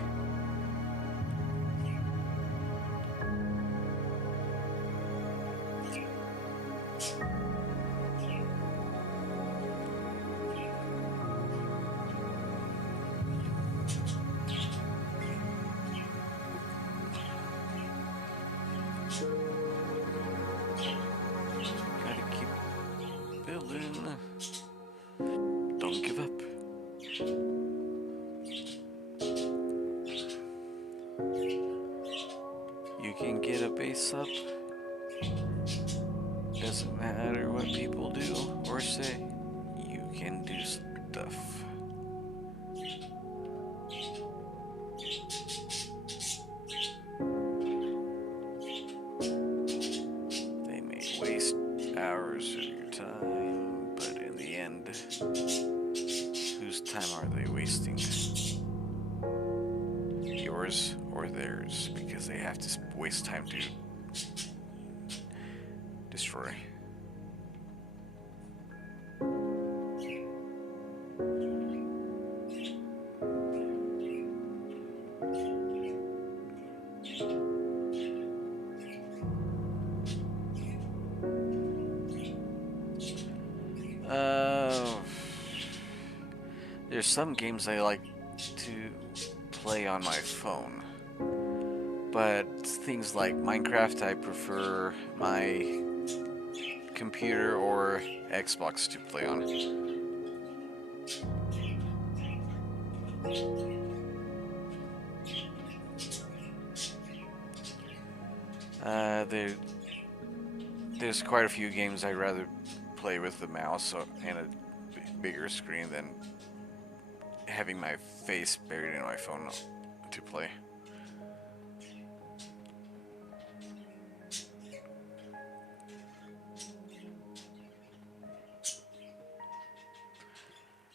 Gotta keep building. Don't give up. You can get a base up. Doesn't matter what people do or say. You can do stuff. They may waste hours of your time, but in the end, whose time are they wasting? Yours or theirs? Because they have to waste time to destroy. There's some games I like to play on my phone, but things like Minecraft I prefer my computer or Xbox to play on. There's quite a few games I'd rather play with the mouse and a bigger screen than having my face buried in my phone to play.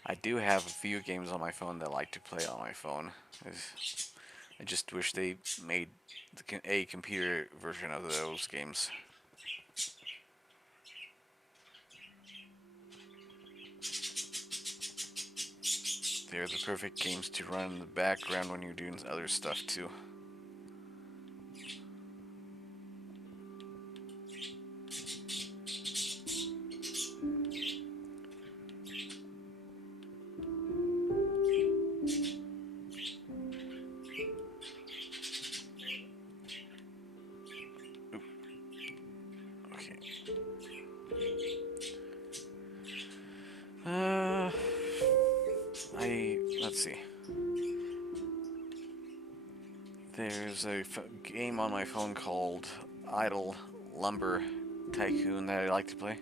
I do have a few games on my phone that I like to play on my phone. I just wish they made a computer version of those games. They're the perfect games to run in the background when you're doing other stuff too. Let's see. There's a game on my phone called Idle Lumber Tycoon that I like to play.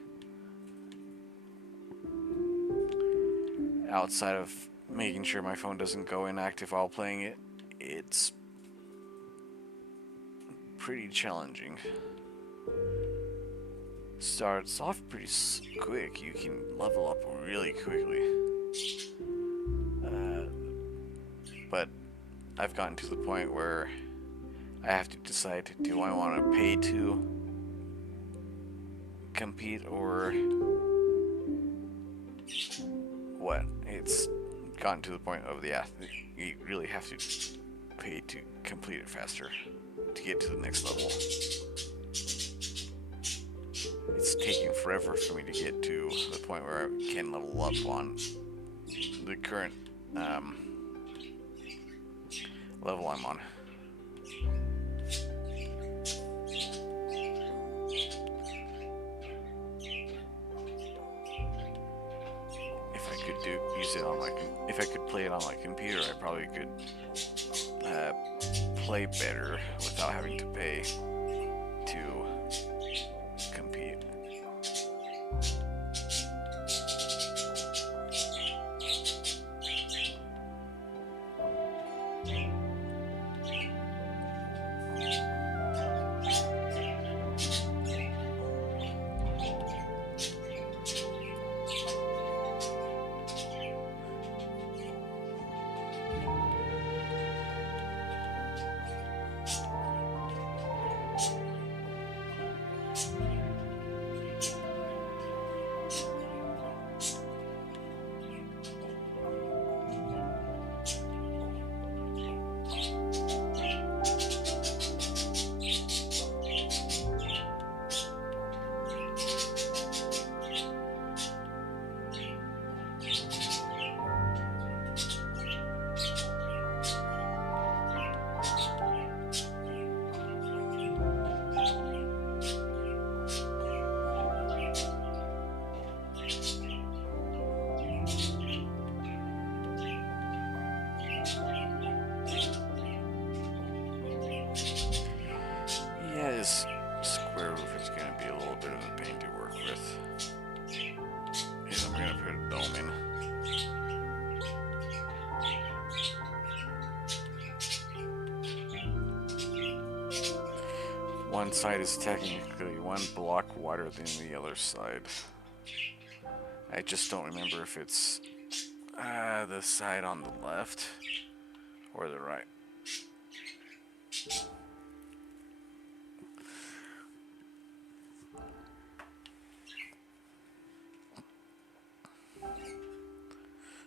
Outside of making sure my phone doesn't go inactive while playing it, it's pretty challenging. Starts off pretty quick. You can level up really quickly. But I've gotten to the point where I have to decide, do I want to pay to compete or what. It's gotten to the point of you really have to pay to complete it faster to get to the next level. It's taking forever for me to get to the point where I can level up on the current level I'm on. If I could play it on my computer, I probably could play better without having to pay to compete. Yeah, this square roof is going to be a little bit of a pain to work with. And I'm going to put a dome in. One side is technically one block wider than the other side. I just don't remember if it's the side on the left or the right.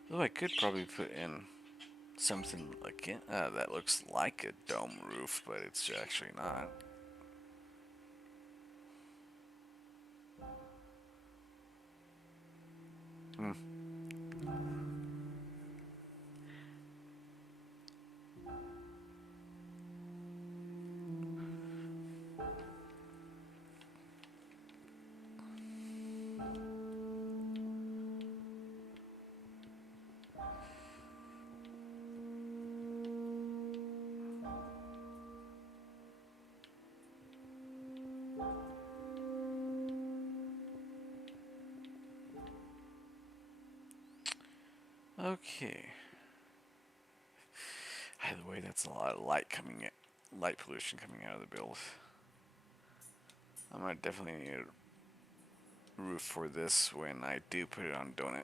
Though I could probably put in something like that looks like a dome roof, but it's actually not. Okay. By the way, that's a lot of light pollution coming out of the build. I might definitely need a roof for this when I do put it on Donut.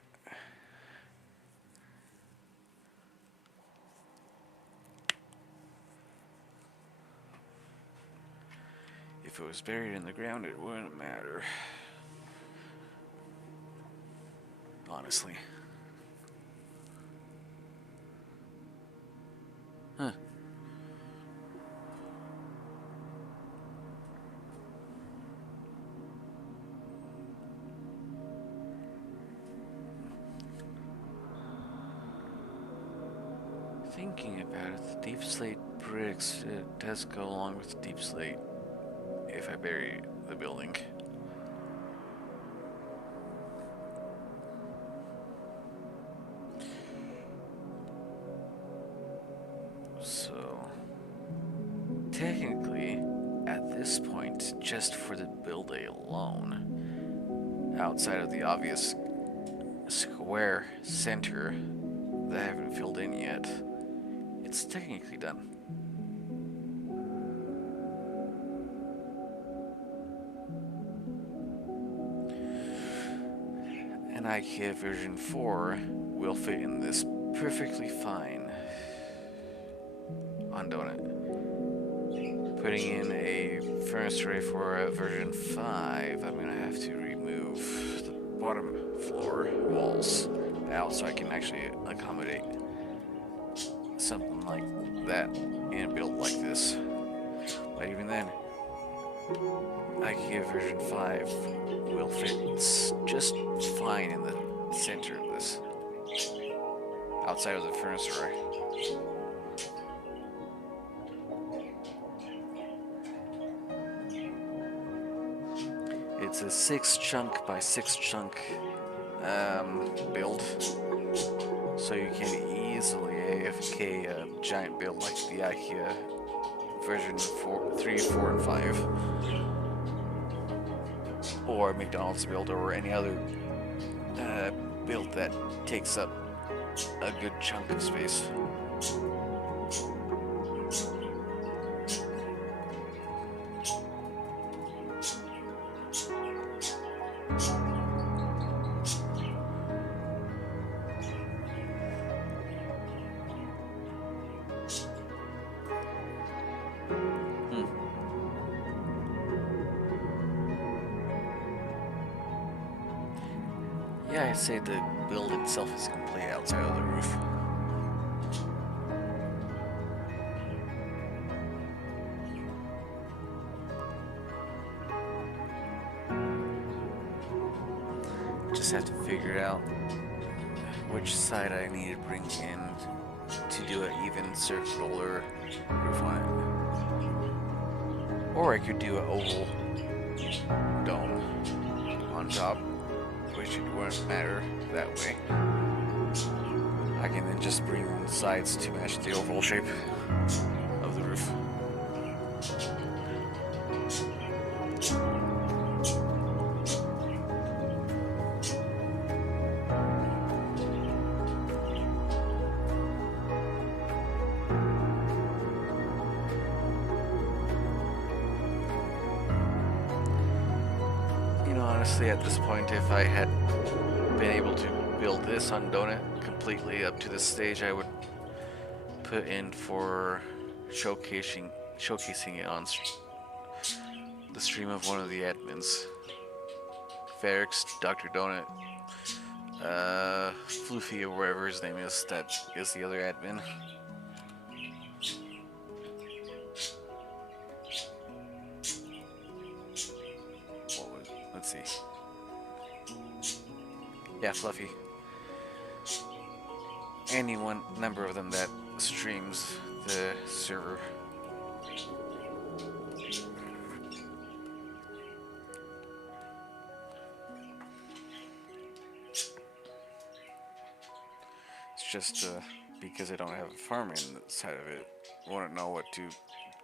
If it was buried in the ground, it wouldn't matter. Honestly. Huh. Thinking about it, the deep slate bricks, it does go along with the deep slate if I bury the building. So, technically, at this point, just for the build alone, outside of the obvious square center that I haven't filled in yet, it's technically done. And IKEA version 4 will fit in this perfectly fine on Donut. putting in a furnace array for version 5, I'm gonna have to remove the bottom floor walls out so I can actually accommodate something like that in a build like this. But even then, IKEA version 5 will fit just fine in the center of this, outside of the furnace array. It's a 6 chunk by 6 chunk build, so you can easily AFK a giant build like the IKEA version 3, 4, and 5, or McDonald's build, or any other build that takes up a good chunk of space. Yeah, I'd say the build itself is complete outside of the roof. Just have to figure out which side I need to bring in to do an even circular roof on it. Or I could do an oval dome on top, which it wouldn't matter that way. I can then just bring in the sides to match the overall shape of the roof. Honestly, at this point, if I had been able to build this on Donut completely up to this stage, I would put in for showcasing it on the stream of one of the admins. Ferrix, Dr. Donut, Floofy, or whatever his name is, that is the other admin. Let's see. Yeah, Fluffy. Any one number of them that streams the server. It's just because I don't have a farm inside of it, I wouldn't know what to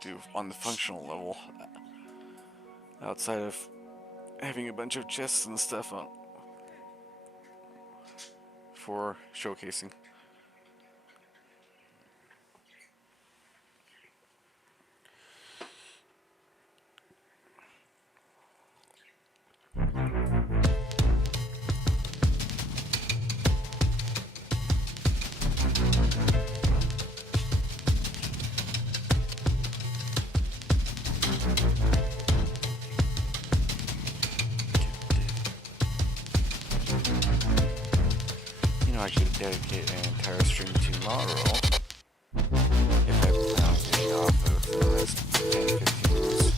do on the functional level outside of having a bunch of chests and stuff on for showcasing. I could dedicate an entire stream tomorrow if I plan on getting off of the last 10-15 minutes.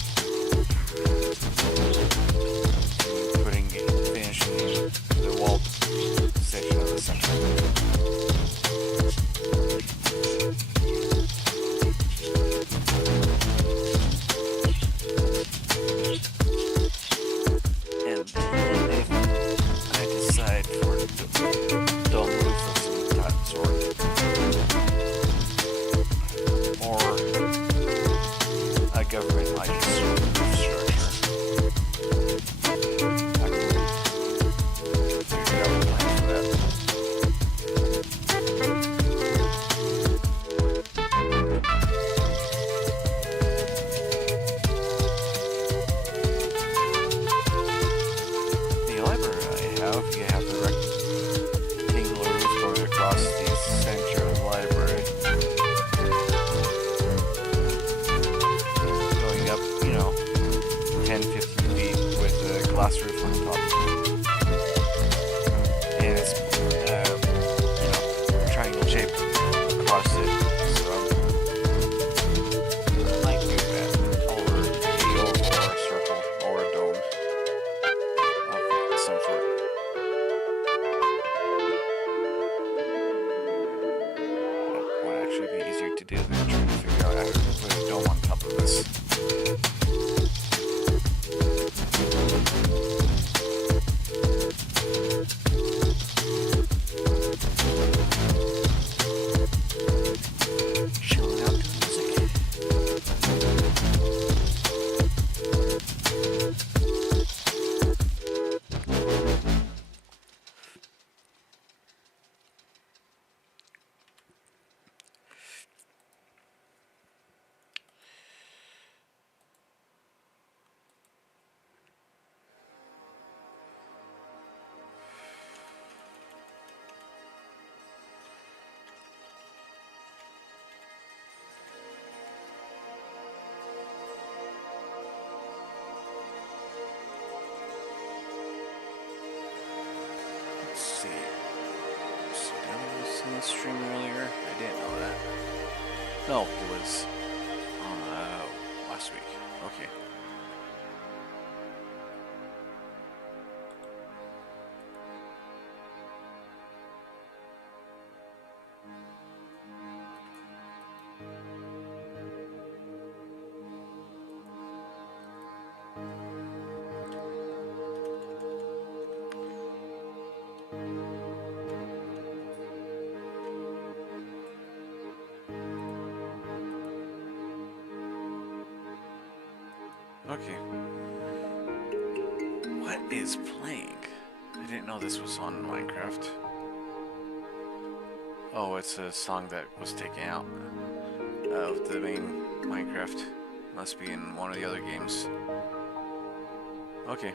Finishing the wall section of the center. And then if I decide for the dome roof of some sort, this. Chilling out to music. Let's see. So Danny was in the stream earlier. I didn't know that. No, he was on last week. Okay. Okay. What is playing? I didn't know this was on Minecraft. Oh, it's a song that was taken out of the main Minecraft. Must be in one of the other games. Okay.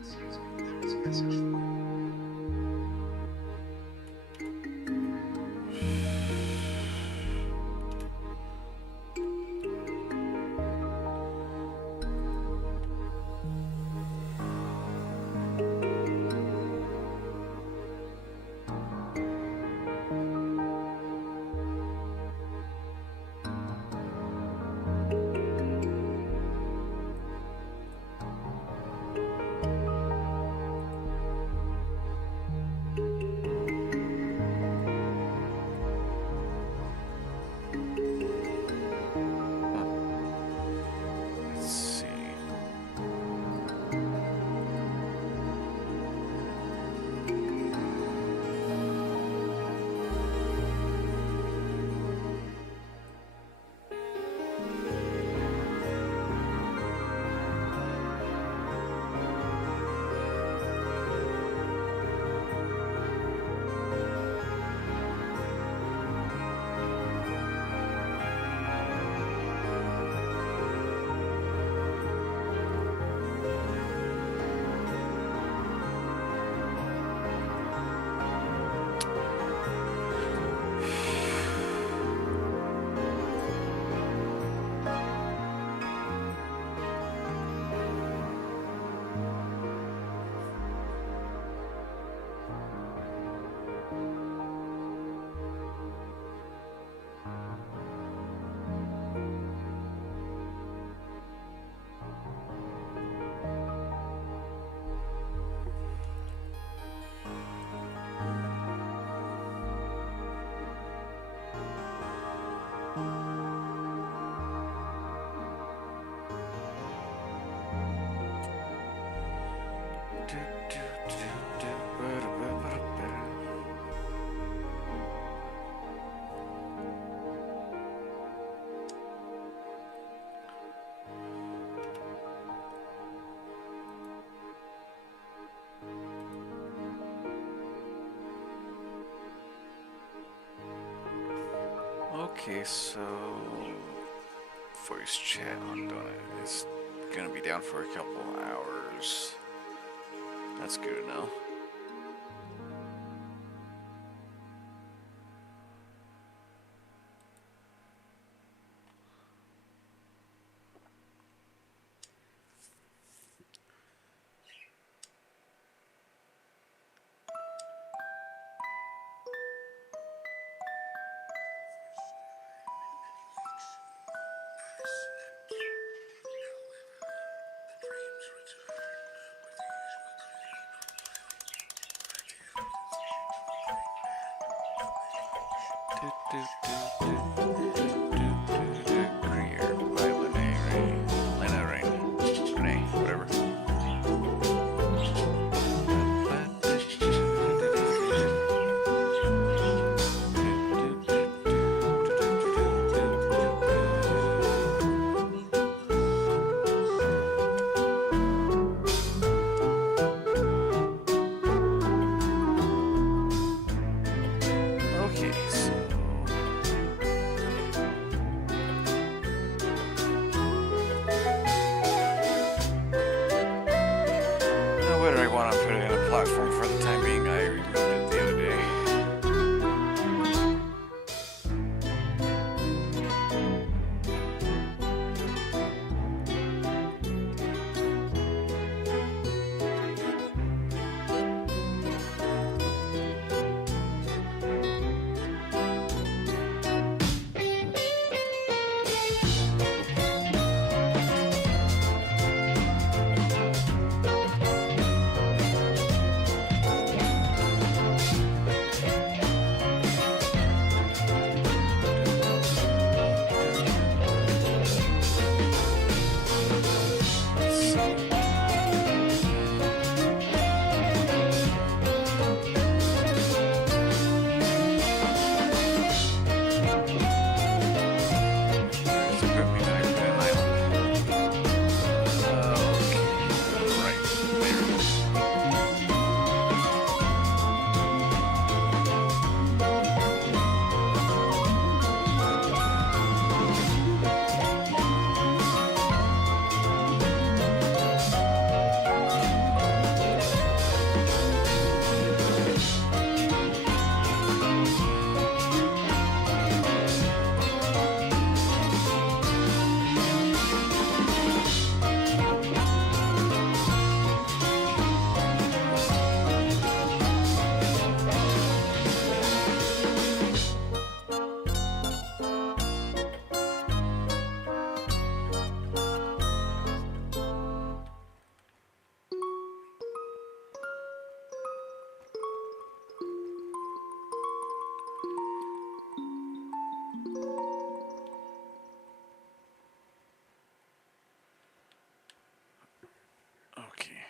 Excuse me, there is a message for you. Let's see. Okay, so voice chat on Donut is gonna be down for a couple hours. That's good to know. Created by Lena Rain. Renee, whatever. Okay, so whether I want to put it in a platform for the time being, I removed it the other day. Okay.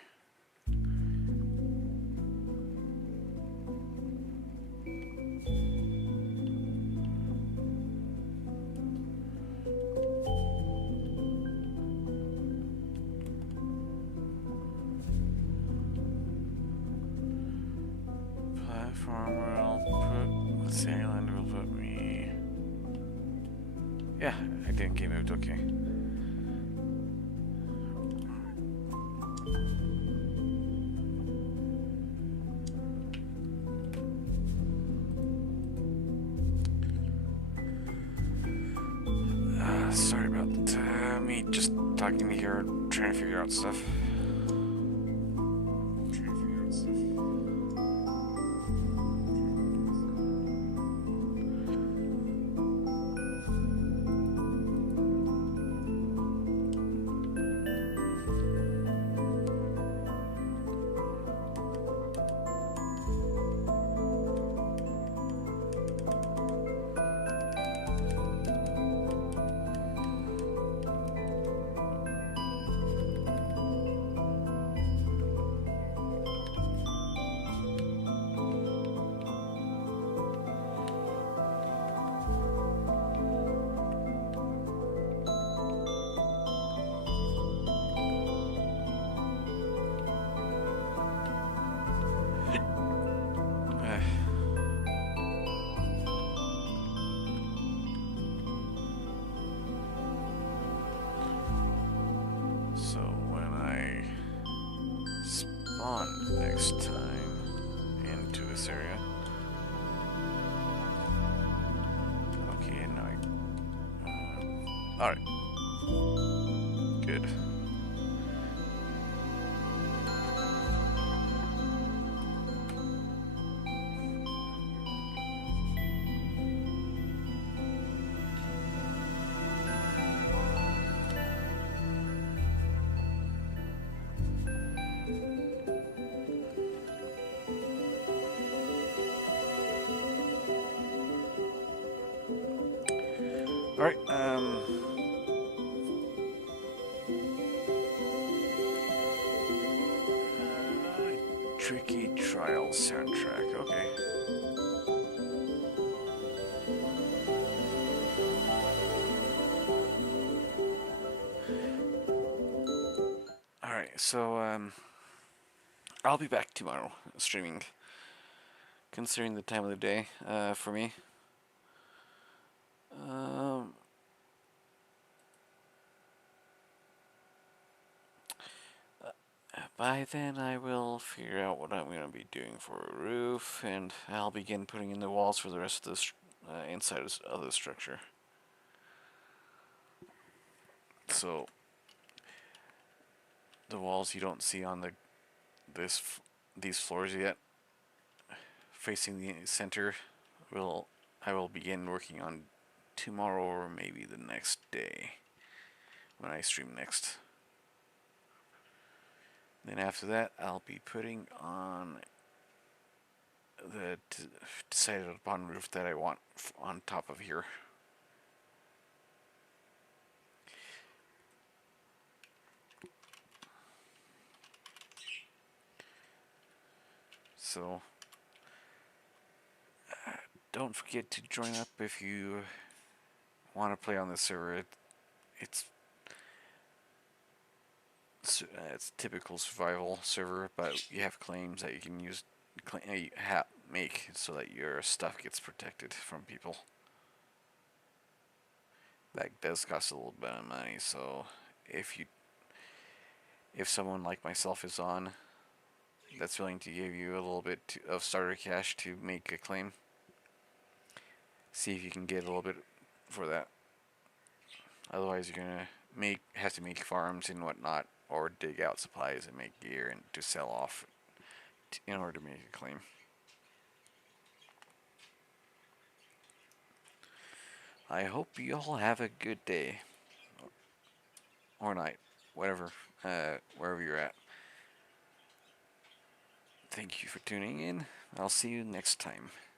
Platform will put, let's see, island will put me. Yeah, I didn't get moved, okay. Sorry about me just talking to here, trying to figure out stuff. So when I spawn next time into this area. Okay, now alright. Good. Alright, Tricky Trial soundtrack, okay. Alright, so, I'll be back tomorrow streaming, considering the time of the day, for me. Um, by then I will figure out what I'm going to be doing for a roof, and I'll begin putting in the walls for the rest of the inside of the structure. So, the walls you don't see on this these floors yet, facing the center, will I will begin working on tomorrow or maybe the next day when I stream next. Then after that, I'll be putting on the decided upon roof that I want on top of here. So don't forget to join up if you want to play on this server. It's it's a typical survival server, but you have claims that you can use, make so that your stuff gets protected from people. That does cost a little bit of money, so if you if someone like myself is on that's willing to give you a little bit of starter cash to make a claim, see if you can get a little bit for that. Otherwise, you're gonna have to make farms and whatnot, or dig out supplies and make gear and to sell off in order to make a claim. I hope you all have a good day or night, whatever, wherever you're at. Thank you for tuning in. I'll see you next time.